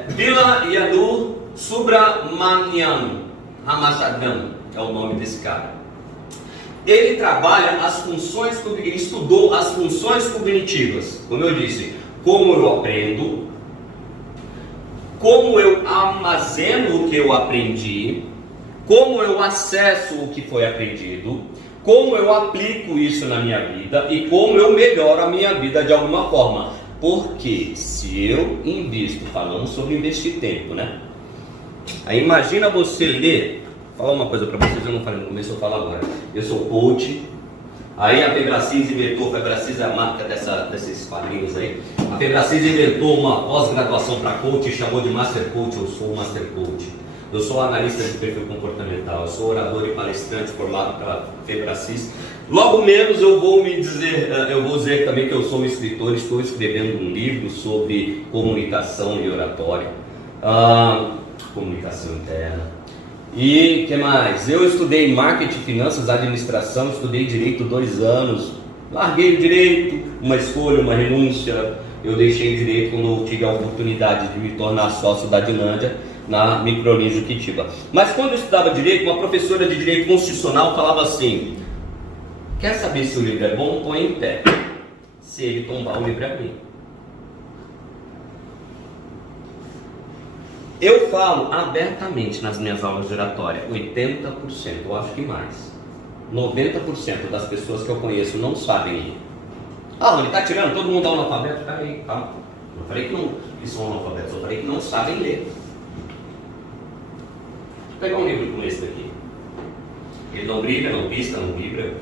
Vila Yadu Subramanian Ramachandran é o nome desse cara. Ele trabalha as funções, ele estudou as funções cognitivas, como eu disse, como eu aprendo, como eu armazeno o que eu aprendi, como eu acesso o que foi aprendido, como eu aplico isso na minha vida e como eu melhoro a minha vida de alguma forma. Porque se eu invisto, falamos sobre investir tempo, né? Aí imagina você ler. Vou falar uma coisa para vocês, eu não falei no começo, eu falo agora. Eu sou coach, aí a Febracis inventou, a Febracis é a marca desses quadrinhos aí. A Febracis inventou uma pós-graduação para coach e chamou de Master Coach. Eu sou o Master Coach. Eu sou analista de perfil comportamental, eu sou orador e palestrante formado pela Febracis. Logo menos eu vou dizer também que eu sou um escritor, estou escrevendo um livro sobre comunicação e oratória, comunicação interna. E que mais? Eu estudei marketing, finanças, administração, estudei direito 2 anos, larguei o direito, uma escolha, uma renúncia. Eu deixei o direito quando eu tive a oportunidade de me tornar sócio da Dinândia na Microlin Juquitiba. Mas quando eu estudava direito, uma professora de direito constitucional falava assim: quer saber se o livro é bom? Põe em pé. Se ele tombar, o livro é ruim. Eu falo abertamente nas minhas aulas de oratória, 80%, eu acho que mais. 90% das pessoas que eu conheço não sabem ler. Ah, ele está tirando todo mundo analfabeto? Peraí, calma. Não falei que são analfabetos, eu falei que não sabem ler. Vou pegar um livro como esse daqui. Ele não brilha, não pisca, não vibra,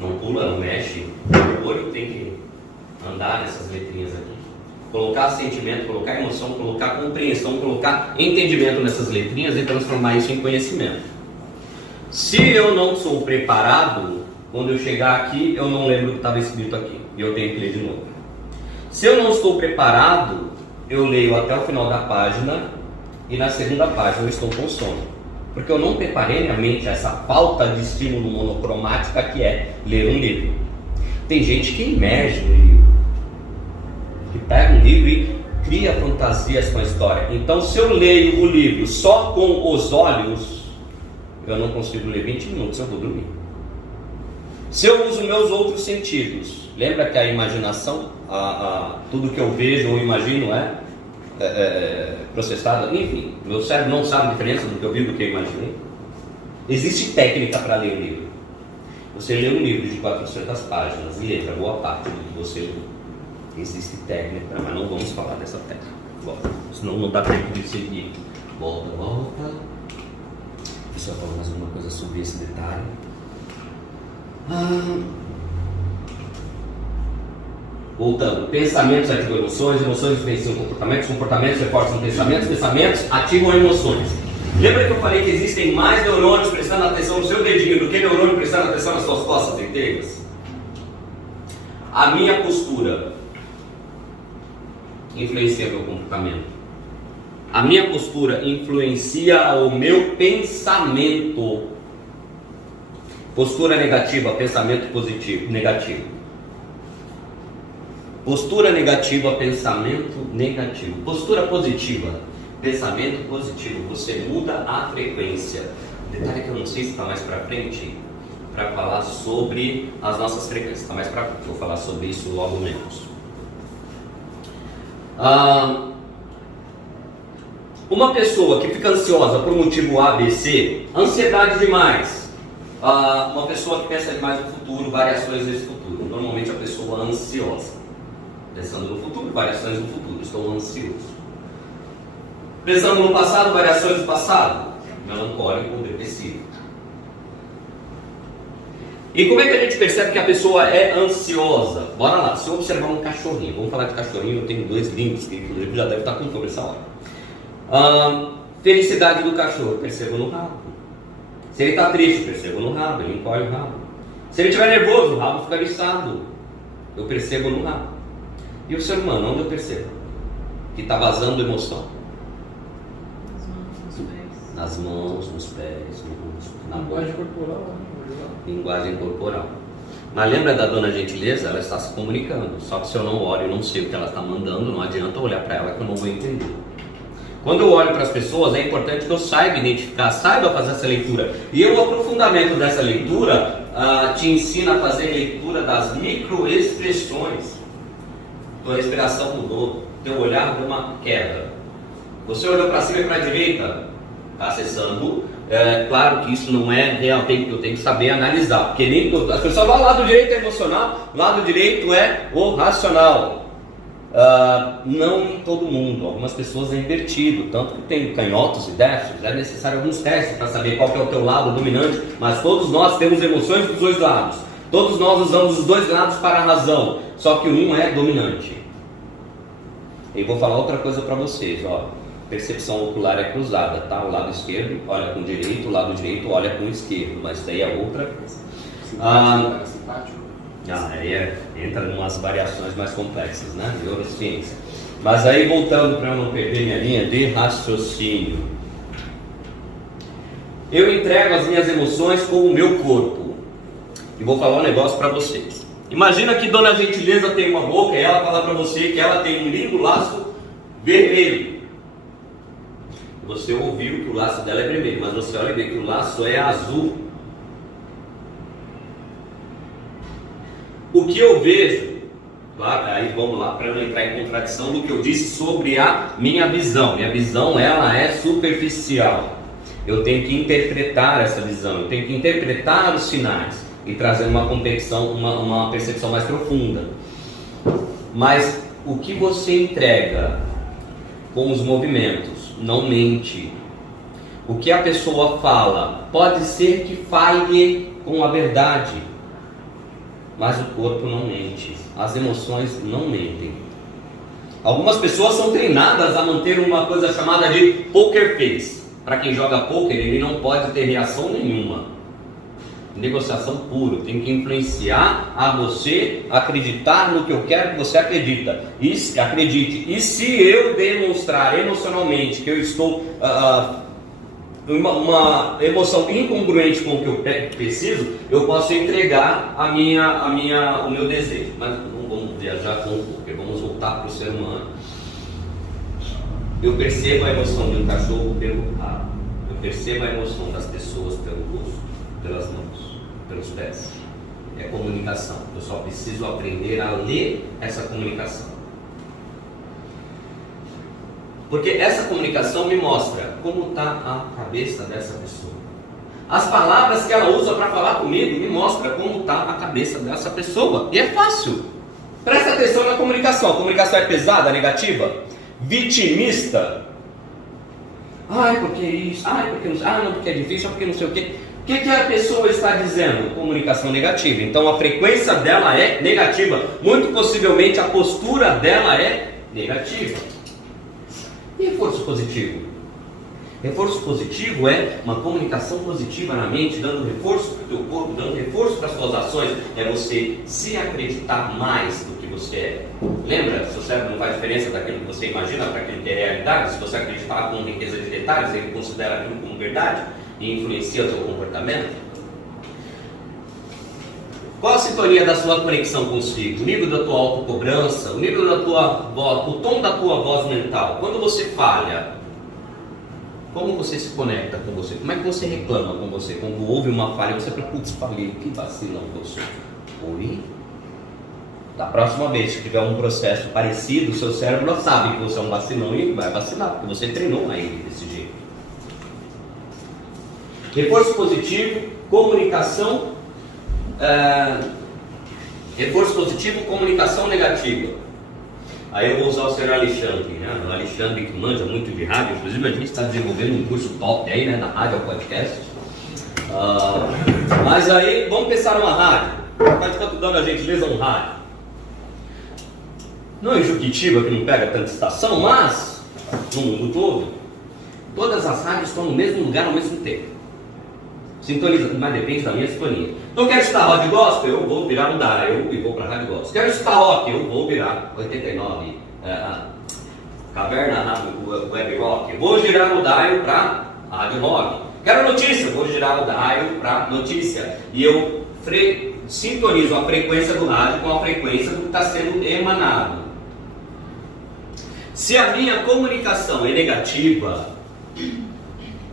não pula, não mexe. O olho tem que andar nessas letrinhas aqui. Colocar sentimento, colocar emoção, colocar compreensão, colocar entendimento nessas letrinhas e transformar isso em conhecimento. Se eu não sou preparado, quando eu chegar aqui, eu não lembro o que estava escrito aqui. E eu tenho que ler de novo. Se eu não estou preparado, eu leio até o final da página e na segunda página eu estou com sono. Porque eu não preparei minha mente a essa falta de estímulo monocromática que é ler um livro. Tem gente que imerge no livro, que pega um livro e cria fantasias com a história. Então, se eu leio o livro só com os olhos, eu não consigo ler 20 minutos, eu vou dormir. Se eu uso meus outros sentidos, lembra que a imaginação, tudo que eu vejo ou imagino é processado, enfim, meu cérebro não sabe a diferença do que eu vi do que eu imaginei. Existe técnica para ler o livro. Você lê um livro de 400 páginas e lembra boa parte do que você leu. Existe técnica, mas não vamos falar dessa técnica. Volta. Senão não dá tempo de seguir. Volta. Deixa eu falar mais alguma coisa sobre esse detalhe. Voltando. Pensamentos ativam emoções, emoções influenciam comportamentos, comportamentos reforçam pensamentos, pensamentos ativam emoções. Lembra que eu falei que existem mais neurônios prestando atenção no seu dedinho do que neurônio prestando atenção nas suas costas inteiras? A minha postura influencia meu comportamento. A minha postura influencia o meu pensamento. Postura negativa, pensamento positivo, negativo. Postura negativa, pensamento negativo. Postura positiva, pensamento positivo. Você muda a frequência. Detalhe que eu não sei se está mais para frente, para falar sobre as nossas frequências. Está mais para frente, vou falar sobre isso logo menos. Uma pessoa que fica ansiosa por motivo A, B, C, ansiedade demais. Uma pessoa que pensa demais no futuro, variações desse futuro. Normalmente a pessoa ansiosa. Pensando no futuro, variações no futuro. Estou ansioso. Pensando no passado, variações do passado. Melancólico ou depressivo. E como é que a gente percebe que a pessoa é ansiosa? Bora lá, se eu observar um cachorrinho, vamos falar de cachorrinho, eu tenho 2 lindos, que inclusive já deve estar com fome essa hora. Felicidade do cachorro, percebo no rabo. Se ele está triste, percebo no rabo, ele encolhe o rabo. Se ele estiver nervoso, o rabo fica eriçado, eu percebo no rabo. E o ser humano, onde eu percebo? Que está vazando emoção. Nas mãos, nos pés, no rosto, na boca. Linguagem corporal, né? Linguagem corporal. Mas lembra da dona Gentileza? Ela está se comunicando. Só que se eu não olho e não sei o que ela está mandando, não adianta olhar para ela que eu não vou entender. Quando eu olho para as pessoas, é importante que eu saiba identificar, saiba fazer essa leitura. E o aprofundamento dessa leitura te ensina a fazer leitura das microexpressões. Tua respiração mudou, teu olhar deu uma queda. Você olhou para cima e para a direita, está acessando. Claro que isso não é real, eu tenho que saber analisar, porque nem as pessoas falam, lado direito é emocional, lado direito é o racional. Não em todo mundo, algumas pessoas é invertido, tanto que tem canhotos e destros, é necessário alguns testes para saber qual que é o teu lado dominante, mas todos nós temos emoções dos dois lados, todos nós usamos os dois lados para a razão, só que um é dominante. E vou falar outra coisa para vocês, ó. Percepção ocular é cruzada, tá? O lado esquerdo olha com o direito, o lado direito olha com o esquerdo, mas daí é outra coisa. Simpático. Aí entra em umas variações mais complexas, né? Neurociência. Mas aí voltando para eu não perder minha linha de raciocínio. Eu entrego as minhas emoções com o meu corpo. E vou falar um negócio para vocês. Imagina que Dona Gentileza tem uma boca e ela fala para você que ela tem um lindo laço vermelho. Você ouviu que o laço dela é vermelho, mas você olha e vê que o laço é azul. O que eu vejo, claro, aí vamos lá para não entrar em contradição do que eu disse sobre a minha visão. Minha visão, ela é superficial. Eu tenho que interpretar essa visão, eu tenho que interpretar os sinais e trazer uma percepção mais profunda. Mas o que você entrega com os movimentos não mente. O que a pessoa fala pode ser que falhe com a verdade, mas o corpo não mente, as emoções não mentem. Algumas pessoas são treinadas a manter uma coisa chamada de poker face. Para quem joga poker, ele não pode ter reação nenhuma. Negociação pura, tem que influenciar a você acreditar no que eu quero que você acredite. E se eu demonstrar emocionalmente que eu estou uma emoção incongruente com o que eu preciso, eu posso entregar o meu desejo. Mas não vamos viajar com o poker, vamos voltar para o ser humano. Eu percebo a emoção de um cachorro pelo rabo. Eu percebo a emoção das pessoas pelo rosto, pelas mãos, pelos pés. É comunicação. Eu só preciso aprender a ler essa comunicação. Porque essa comunicação me mostra como está a cabeça dessa pessoa. As palavras que ela usa para falar comigo me mostram como está a cabeça dessa pessoa. E é fácil. Presta atenção na comunicação. A comunicação é pesada, negativa, vitimista. Ai, porque isso? Ai, porque não sei. Ah, não, porque é difícil, porque não sei o quê. O que a pessoa está dizendo? Comunicação negativa. Então a frequência dela é negativa. Muito possivelmente a postura dela é negativa. E reforço positivo? Reforço positivo é uma comunicação positiva na mente, dando reforço para o teu corpo, dando reforço para as suas ações. É você se acreditar mais do que você é. Lembra? Seu cérebro não faz diferença daquilo que você imagina para aquilo que é realidade. Se você acreditar com riqueza de detalhes, ele considera aquilo como verdade e influencia o seu comportamento. Qual a sintonia da sua conexão consigo? O nível da tua autocobrança, o nível da tua voz, o tom da tua voz mental. Quando você falha, como você se conecta com você? Como é que você reclama com você? Quando houve uma falha, você fala, putz, falei, que vacilão que eu sou. Oi? Da próxima vez que tiver um processo parecido, o seu cérebro sabe que você é um vacilão e vai vacilar, porque você treinou a ele desse jeito. Reforço positivo, comunicação, reforço positivo, comunicação negativa. Aí eu vou usar o senhor Alexandre, né? O Alexandre que manja muito de rádio, inclusive a gente está desenvolvendo um curso top aí, né? Da rádio ao podcast. Mas aí, vamos pensar numa rádio. Pode ficar dando a gentileza um rádio. Não em Juquitiba, que não pega tanta estação, mas no mundo todo, todas as rádios estão no mesmo lugar ao mesmo tempo. Sintoniza, mas depende da minha sintonia. Então, quero escutar rock gospel, eu vou virar um dial e vou para a rádio gospel. Quero escutar rock, eu vou virar 89, Caverna Web Rock. Vou girar o dial para a rádio rock. Quero notícia, vou girar o dial para notícia. E eu sintonizo a frequência do rádio com a frequência do que está sendo emanado. Se a minha comunicação é negativa,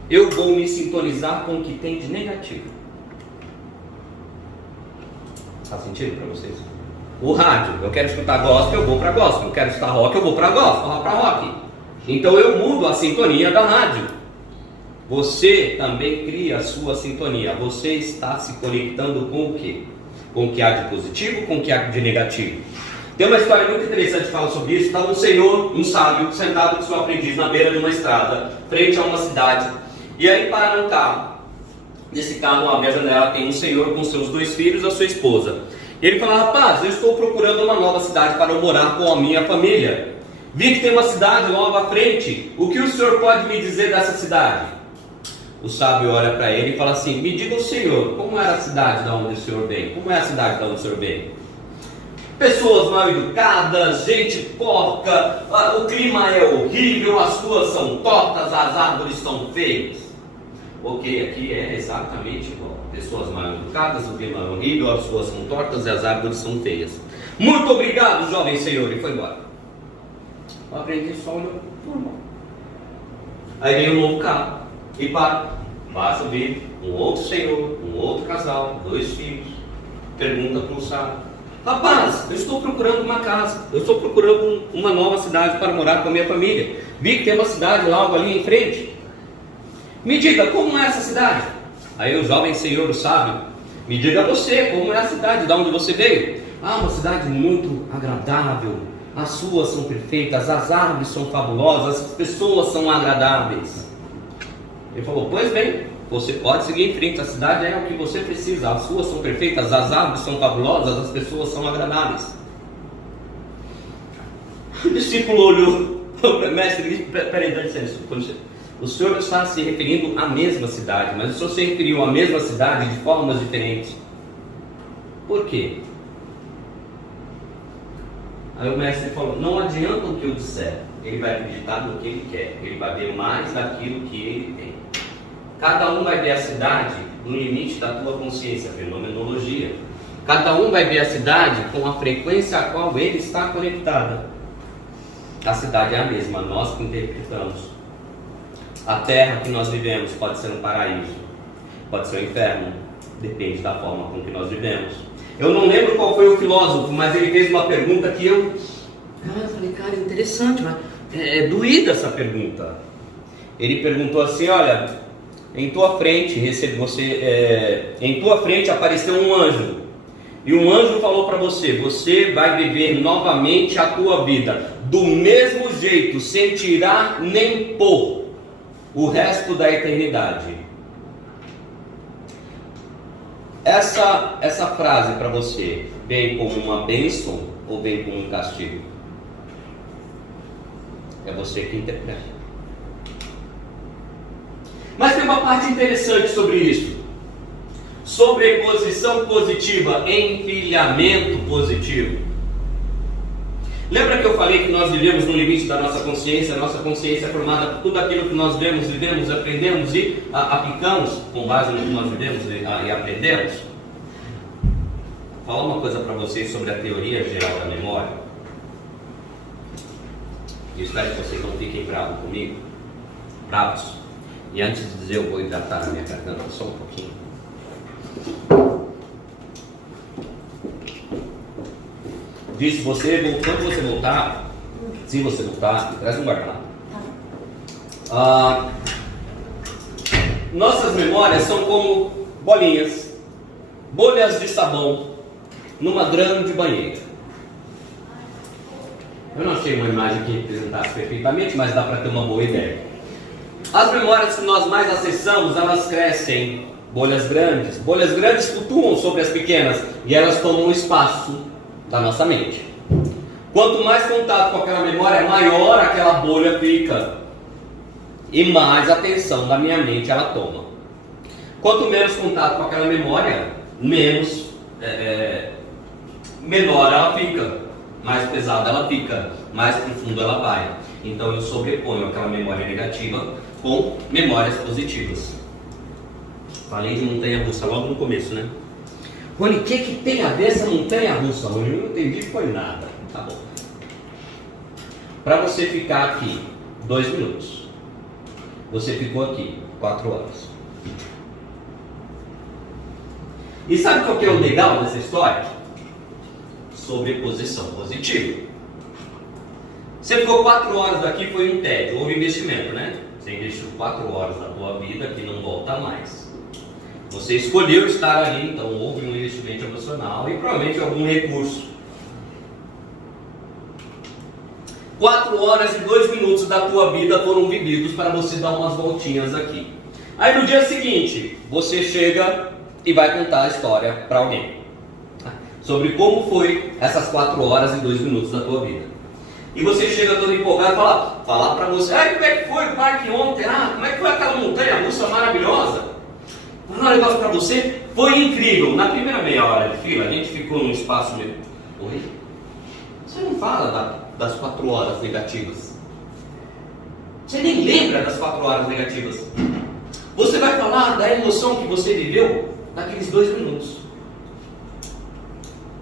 eu vou me sintonizar com o que tem de negativo. Faz sentido para vocês? O rádio, eu quero escutar gospel, eu vou para gospel. Eu quero escutar rock, eu vou para gospel, para rock. Então eu mudo a sintonia da rádio. Você também cria a sua sintonia. Você está se conectando com o quê? Com o que há de positivo, com o que há de negativo. Tem uma história muito interessante que fala sobre isso. Estava um senhor, um sábio, sentado com seu aprendiz na beira de uma estrada, frente a uma cidade. E aí para um carro. Nesse carro, abre a janela, tem um senhor com seus 2 filhos e a sua esposa. E ele fala, rapaz, eu estou procurando uma nova cidade para eu morar com a minha família. Vi que tem uma cidade logo à frente. O que o senhor pode me dizer dessa cidade? O sábio olha para ele e fala assim, me diga o senhor, como era a cidade de onde o senhor vem? Como é a cidade de onde o senhor vem? Pessoas mal educadas, gente porca, o clima é horrível, as ruas são tortas, as árvores são feias. Ok, aqui é exatamente igual. Pessoas mal educadas, o clima é horrível, as ruas são tortas e as árvores são feias. Muito obrigado, jovem senhor, e foi embora. O aprendiz só olhou, normal. Aí vem um novo carro e vai subir um outro senhor, um outro casal, 2 filhos. Pergunta para o sábio. Rapaz, eu estou procurando uma casa, eu estou procurando uma nova cidade para morar com a minha família. Vi que tem uma cidade logo ali em frente. Me diga, como é essa cidade? Aí o jovem senhor, o sábio, me diga você, como é a cidade, de onde você veio? Ah, uma cidade muito agradável, as ruas são perfeitas, as árvores são fabulosas, as pessoas são agradáveis. Ele falou, pois bem, você pode seguir em frente, a cidade é o que você precisa, as ruas são perfeitas, as árvores são fabulosas, as pessoas são agradáveis. O discípulo olhou, mestre, peraí, dá licença, o senhor está se referindo à mesma cidade, mas o senhor se referiu à mesma cidade de formas diferentes. Por quê? Aí o mestre falou, não adianta o que eu disser, ele vai acreditar no que ele quer, ele vai ver mais daquilo que ele tem. Cada um vai ver a cidade no limite da tua consciência, fenomenologia. Cada um vai ver a cidade com a frequência a qual ele está conectado. A cidade é a mesma, nós que interpretamos. A terra que nós vivemos pode ser um paraíso, pode ser um inferno, depende da forma com que nós vivemos. Eu não lembro qual foi o filósofo, mas ele fez uma pergunta que eu falei, cara, interessante, mas é doída essa pergunta. Ele perguntou assim, olha, em tua frente em tua frente apareceu um anjo. E um anjo falou para você: você vai viver novamente a tua vida do mesmo jeito, sem tirar nem pôr, o resto da eternidade. Essa frase para você vem como uma bênção ou vem como um castigo? É você que interpreta. Mas tem uma parte interessante sobre isso. Sobreposição positiva, empilhamento positivo. Lembra que eu falei que nós vivemos no limite da nossa consciência? A nossa consciência é formada por tudo aquilo que nós vemos, vivemos, aprendemos e aplicamos com base no que nós vivemos e aprendemos. Vou falar uma coisa para vocês sobre a teoria geral da memória. Eu espero que vocês não fiquem bravos comigo. Bravos. E antes de dizer, eu vou hidratar a minha garganta só um pouquinho. Disse você, quando você voltar, se você voltar, traz um guardanapo. Nossas memórias são como bolinhas, bolhas de sabão numa grande banheira. Eu não achei uma imagem que representasse perfeitamente, mas dá para ter uma boa ideia. As memórias que nós mais acessamos, elas crescem, bolhas grandes flutuam sobre as pequenas e elas tomam espaço da nossa mente. Quanto mais contato com aquela memória, maior aquela bolha fica e mais atenção da minha mente ela toma. Quanto menos contato com aquela memória, menor ela fica, mais pesada ela fica, mais profundo ela vai. Então eu sobreponho aquela memória negativa com memórias positivas. Falei de montanha-russa logo no começo, né? Rony, o que tem a ver essa montanha-russa? Rony, eu não entendi, foi nada. Tá bom. Para você ficar aqui 2 minutos, você ficou aqui 4 horas. E sabe qual que é o legal dessa história? Sobreposição positiva. Você ficou 4 horas daqui, foi um tédio, houve investimento, né? Você investiu 4 horas da tua vida que não volta mais. Você escolheu estar ali, então houve um investimento emocional e provavelmente algum recurso. 4 horas e 2 minutos da tua vida foram vividos para você dar umas voltinhas aqui. Aí no dia seguinte, você chega e vai contar a história para alguém. Sobre como foi essas 4 horas e 2 minutos da tua vida. E você chega todo empolgado e falar para você: como é que foi o parque ontem? Como é que foi aquela montanha-russa maravilhosa? Falar um negócio para você, foi incrível. Na primeira meia hora de fila, a gente ficou num espaço meio... Oi? Você não fala das 4 horas negativas. Você nem lembra das 4 horas negativas. Você vai falar da emoção que você viveu naqueles 2 minutos.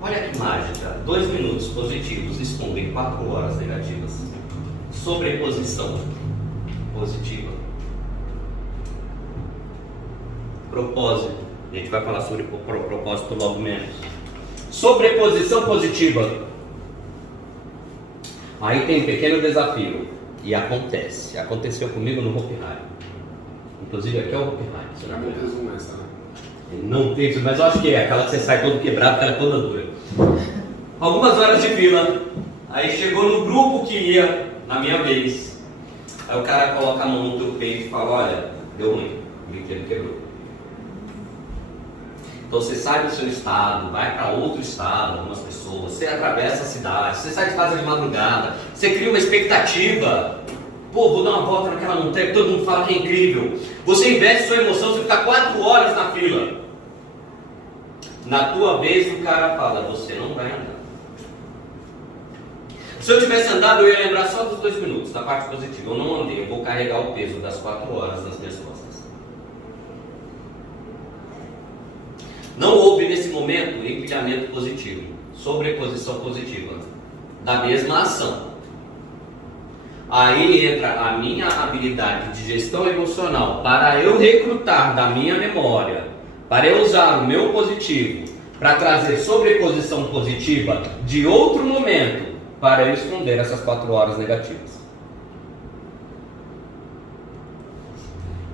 Olha que mágica. 2 minutos positivos escondem 4 horas negativas. Sobreposição positiva. Propósito. A gente vai falar sobre propósito logo menos. Sobreposição positiva. Aí tem um pequeno desafio. E acontece. Aconteceu comigo no Hopi Hari. Inclusive aqui é o Hopi Hari. Você não resumo essa, né? Não tem, mas eu acho que é aquela que você sai todo quebrado, ela é toda dura. Algumas horas de fila. Aí chegou no grupo que ia na minha vez. Aí o cara coloca a mão no teu peito e fala: olha, deu ruim, o brinquedo quebrou. Então você sai do seu estado, vai para outro estado, algumas pessoas, você atravessa a cidade, você sai de casa de madrugada, você cria uma expectativa. Pô, vou dar uma volta naquela montanha que todo mundo fala que é incrível. Você investe sua emoção, você fica 4 horas na fila. Na tua vez o cara fala: você não vai andar. Se eu tivesse andado, eu ia lembrar só dos 2 minutos, da parte positiva. Eu não andei, eu vou carregar o peso das 4 horas nas minhas costas. Não houve nesse momento empilhamento positivo, sobreposição positiva da mesma ação. Aí entra a minha habilidade de gestão emocional para eu recrutar da minha memória, para eu usar o meu positivo, para trazer sobreposição positiva de outro momento, para eu esconder essas 4 horas negativas.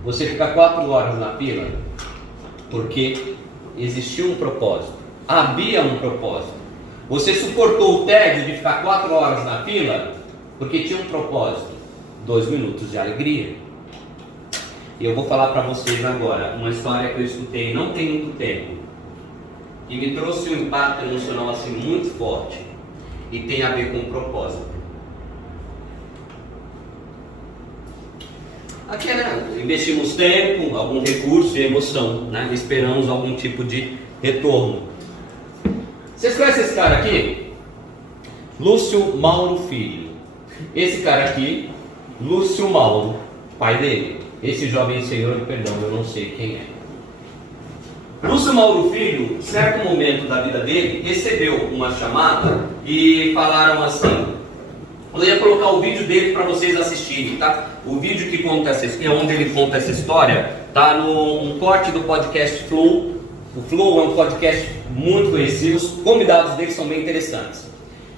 você fica 4 horas na fila porque existiu um propósito, havia um propósito. Você suportou o tédio de ficar 4 horas na fila porque tinha um propósito, 2 minutos de alegria. E eu vou falar para vocês agora uma história que eu escutei não tem muito tempo e me trouxe um impacto emocional assim muito forte e tem a ver com o propósito. Aqui, né? Investimos tempo, algum recurso e emoção, né? Esperamos algum tipo de retorno. Vocês conhecem esse cara aqui? Lúcio Mauro Filho. Esse cara aqui, Lúcio Mauro, pai dele. Esse jovem senhor, perdão, eu não sei quem é. Lúcio Mauro Filho, certo momento da vida dele, recebeu uma chamada e falaram assim: eu ia colocar o vídeo dele para vocês assistirem, tá? O vídeo que conta onde ele conta essa história, tá no corte do podcast Flow. O Flow é um podcast muito conhecido, os convidados dele são bem interessantes.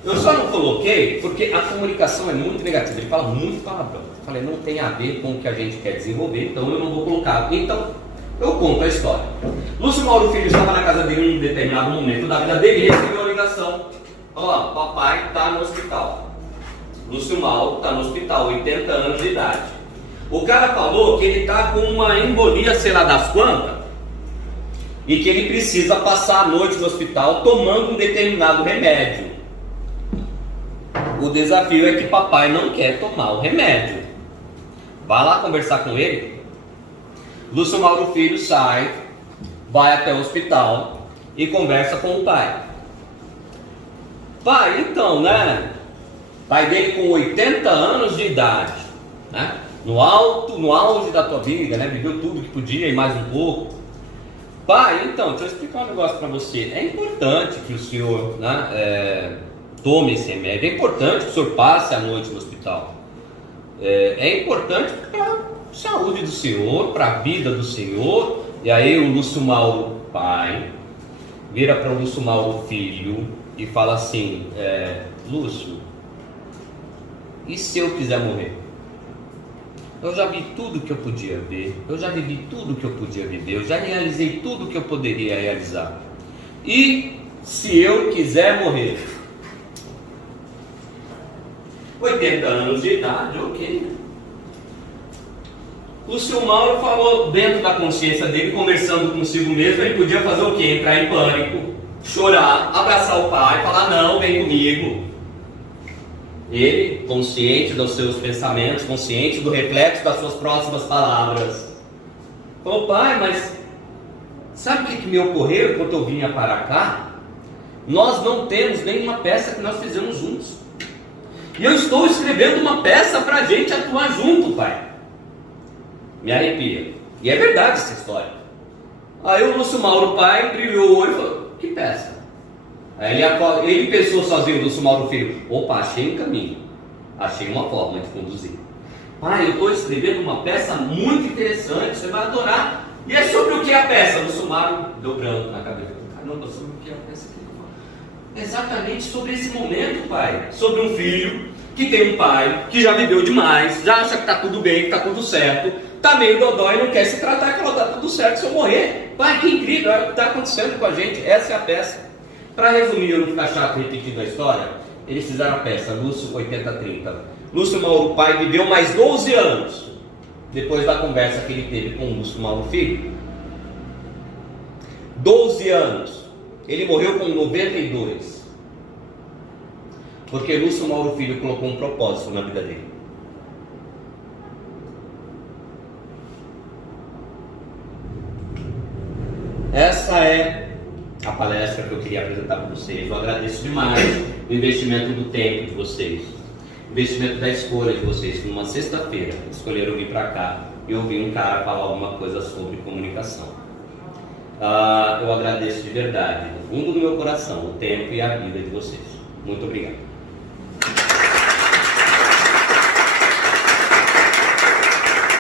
Eu só não coloquei porque a comunicação é muito negativa, ele fala muito palavrão. Eu falei, não tem a ver com o que a gente quer desenvolver, então eu não vou colocar. Então, eu conto a história. Lúcio Mauro Filho estava na casa dele em um determinado momento da vida dele e recebeu uma ligação. Ó, papai está no hospital. Lúcio Mauro está no hospital, 80 anos de idade. O cara falou que ele está com uma embolia, sei lá das quantas, e que ele precisa passar a noite no hospital tomando um determinado remédio. O desafio é que papai não quer tomar o remédio. Vá lá conversar com ele. Lúcio Mauro Filho sai, vai até o hospital e conversa com o pai. Pai, então, né? Pai dele com 80 anos de idade, né? No auge da tua vida, né? Viveu tudo que podia e mais um pouco. Pai, então, deixa eu explicar um negócio para você. É importante que o senhor, né, tome esse remédio. É importante que o senhor passe a noite no hospital. É importante para a saúde do senhor, para a vida do senhor. E aí o Lúcio Mauro, pai, vira para o Lúcio Mauro Filho e fala assim: Lúcio, e se eu quiser morrer? Eu já vi tudo que eu podia ver, eu já vivi tudo que eu podia viver, eu já realizei tudo que eu poderia realizar. E se eu quiser morrer? 80 anos de idade, ok. Lúcio Mauro falou dentro da consciência dele, conversando consigo mesmo, ele podia fazer o quê? Entrar em pânico, chorar, abraçar o pai, falar não, vem comigo. Ele, consciente dos seus pensamentos, consciente do reflexo das suas próximas palavras, falou: pai, mas sabe o que me ocorreu enquanto eu vinha para cá? Nós não temos nenhuma peça que nós fizemos juntos. E eu estou escrevendo uma peça para a gente atuar junto, pai. Me arrepia. E é verdade essa história. Aí o Lúcio Mauro, pai, brilhou o olho e falou: que peça? Aí ele pensou sozinho, Lúcio Mauro Filho: opa, achei um caminho, achei uma forma de conduzir. Pai, eu estou escrevendo uma peça muito interessante, você vai adorar. E é sobre o que é a peça? Lúcio Mauro deu branco na cabeça. Caramba, sobre o que é a peça que ele fala? Exatamente sobre esse momento, pai. Sobre um filho que tem um pai que já viveu demais, já acha que está tudo bem, que está tudo certo, está meio dodói e não quer se tratar e falou: está tudo certo se eu morrer. Pai, que incrível, é o que está acontecendo com a gente, essa é a peça. Para resumir, eu não ficar chato repetindo a história, eles fizeram a peça, Lúcio 80-30. Lúcio Mauro pai viveu mais 12 anos depois da conversa que ele teve com o Lúcio Mauro Filho. 12 anos. Ele morreu com 92. Porque Lúcio Mauro Filho colocou um propósito na vida dele. Essa é a palestra que eu queria apresentar para vocês. Eu agradeço demais o investimento do tempo de vocês, o investimento da escolha de vocês, que numa sexta-feira escolheram vir para cá e ouvir um cara falar alguma coisa sobre comunicação. Eu agradeço de verdade, do fundo do meu coração, o tempo e a vida de vocês. Muito obrigado.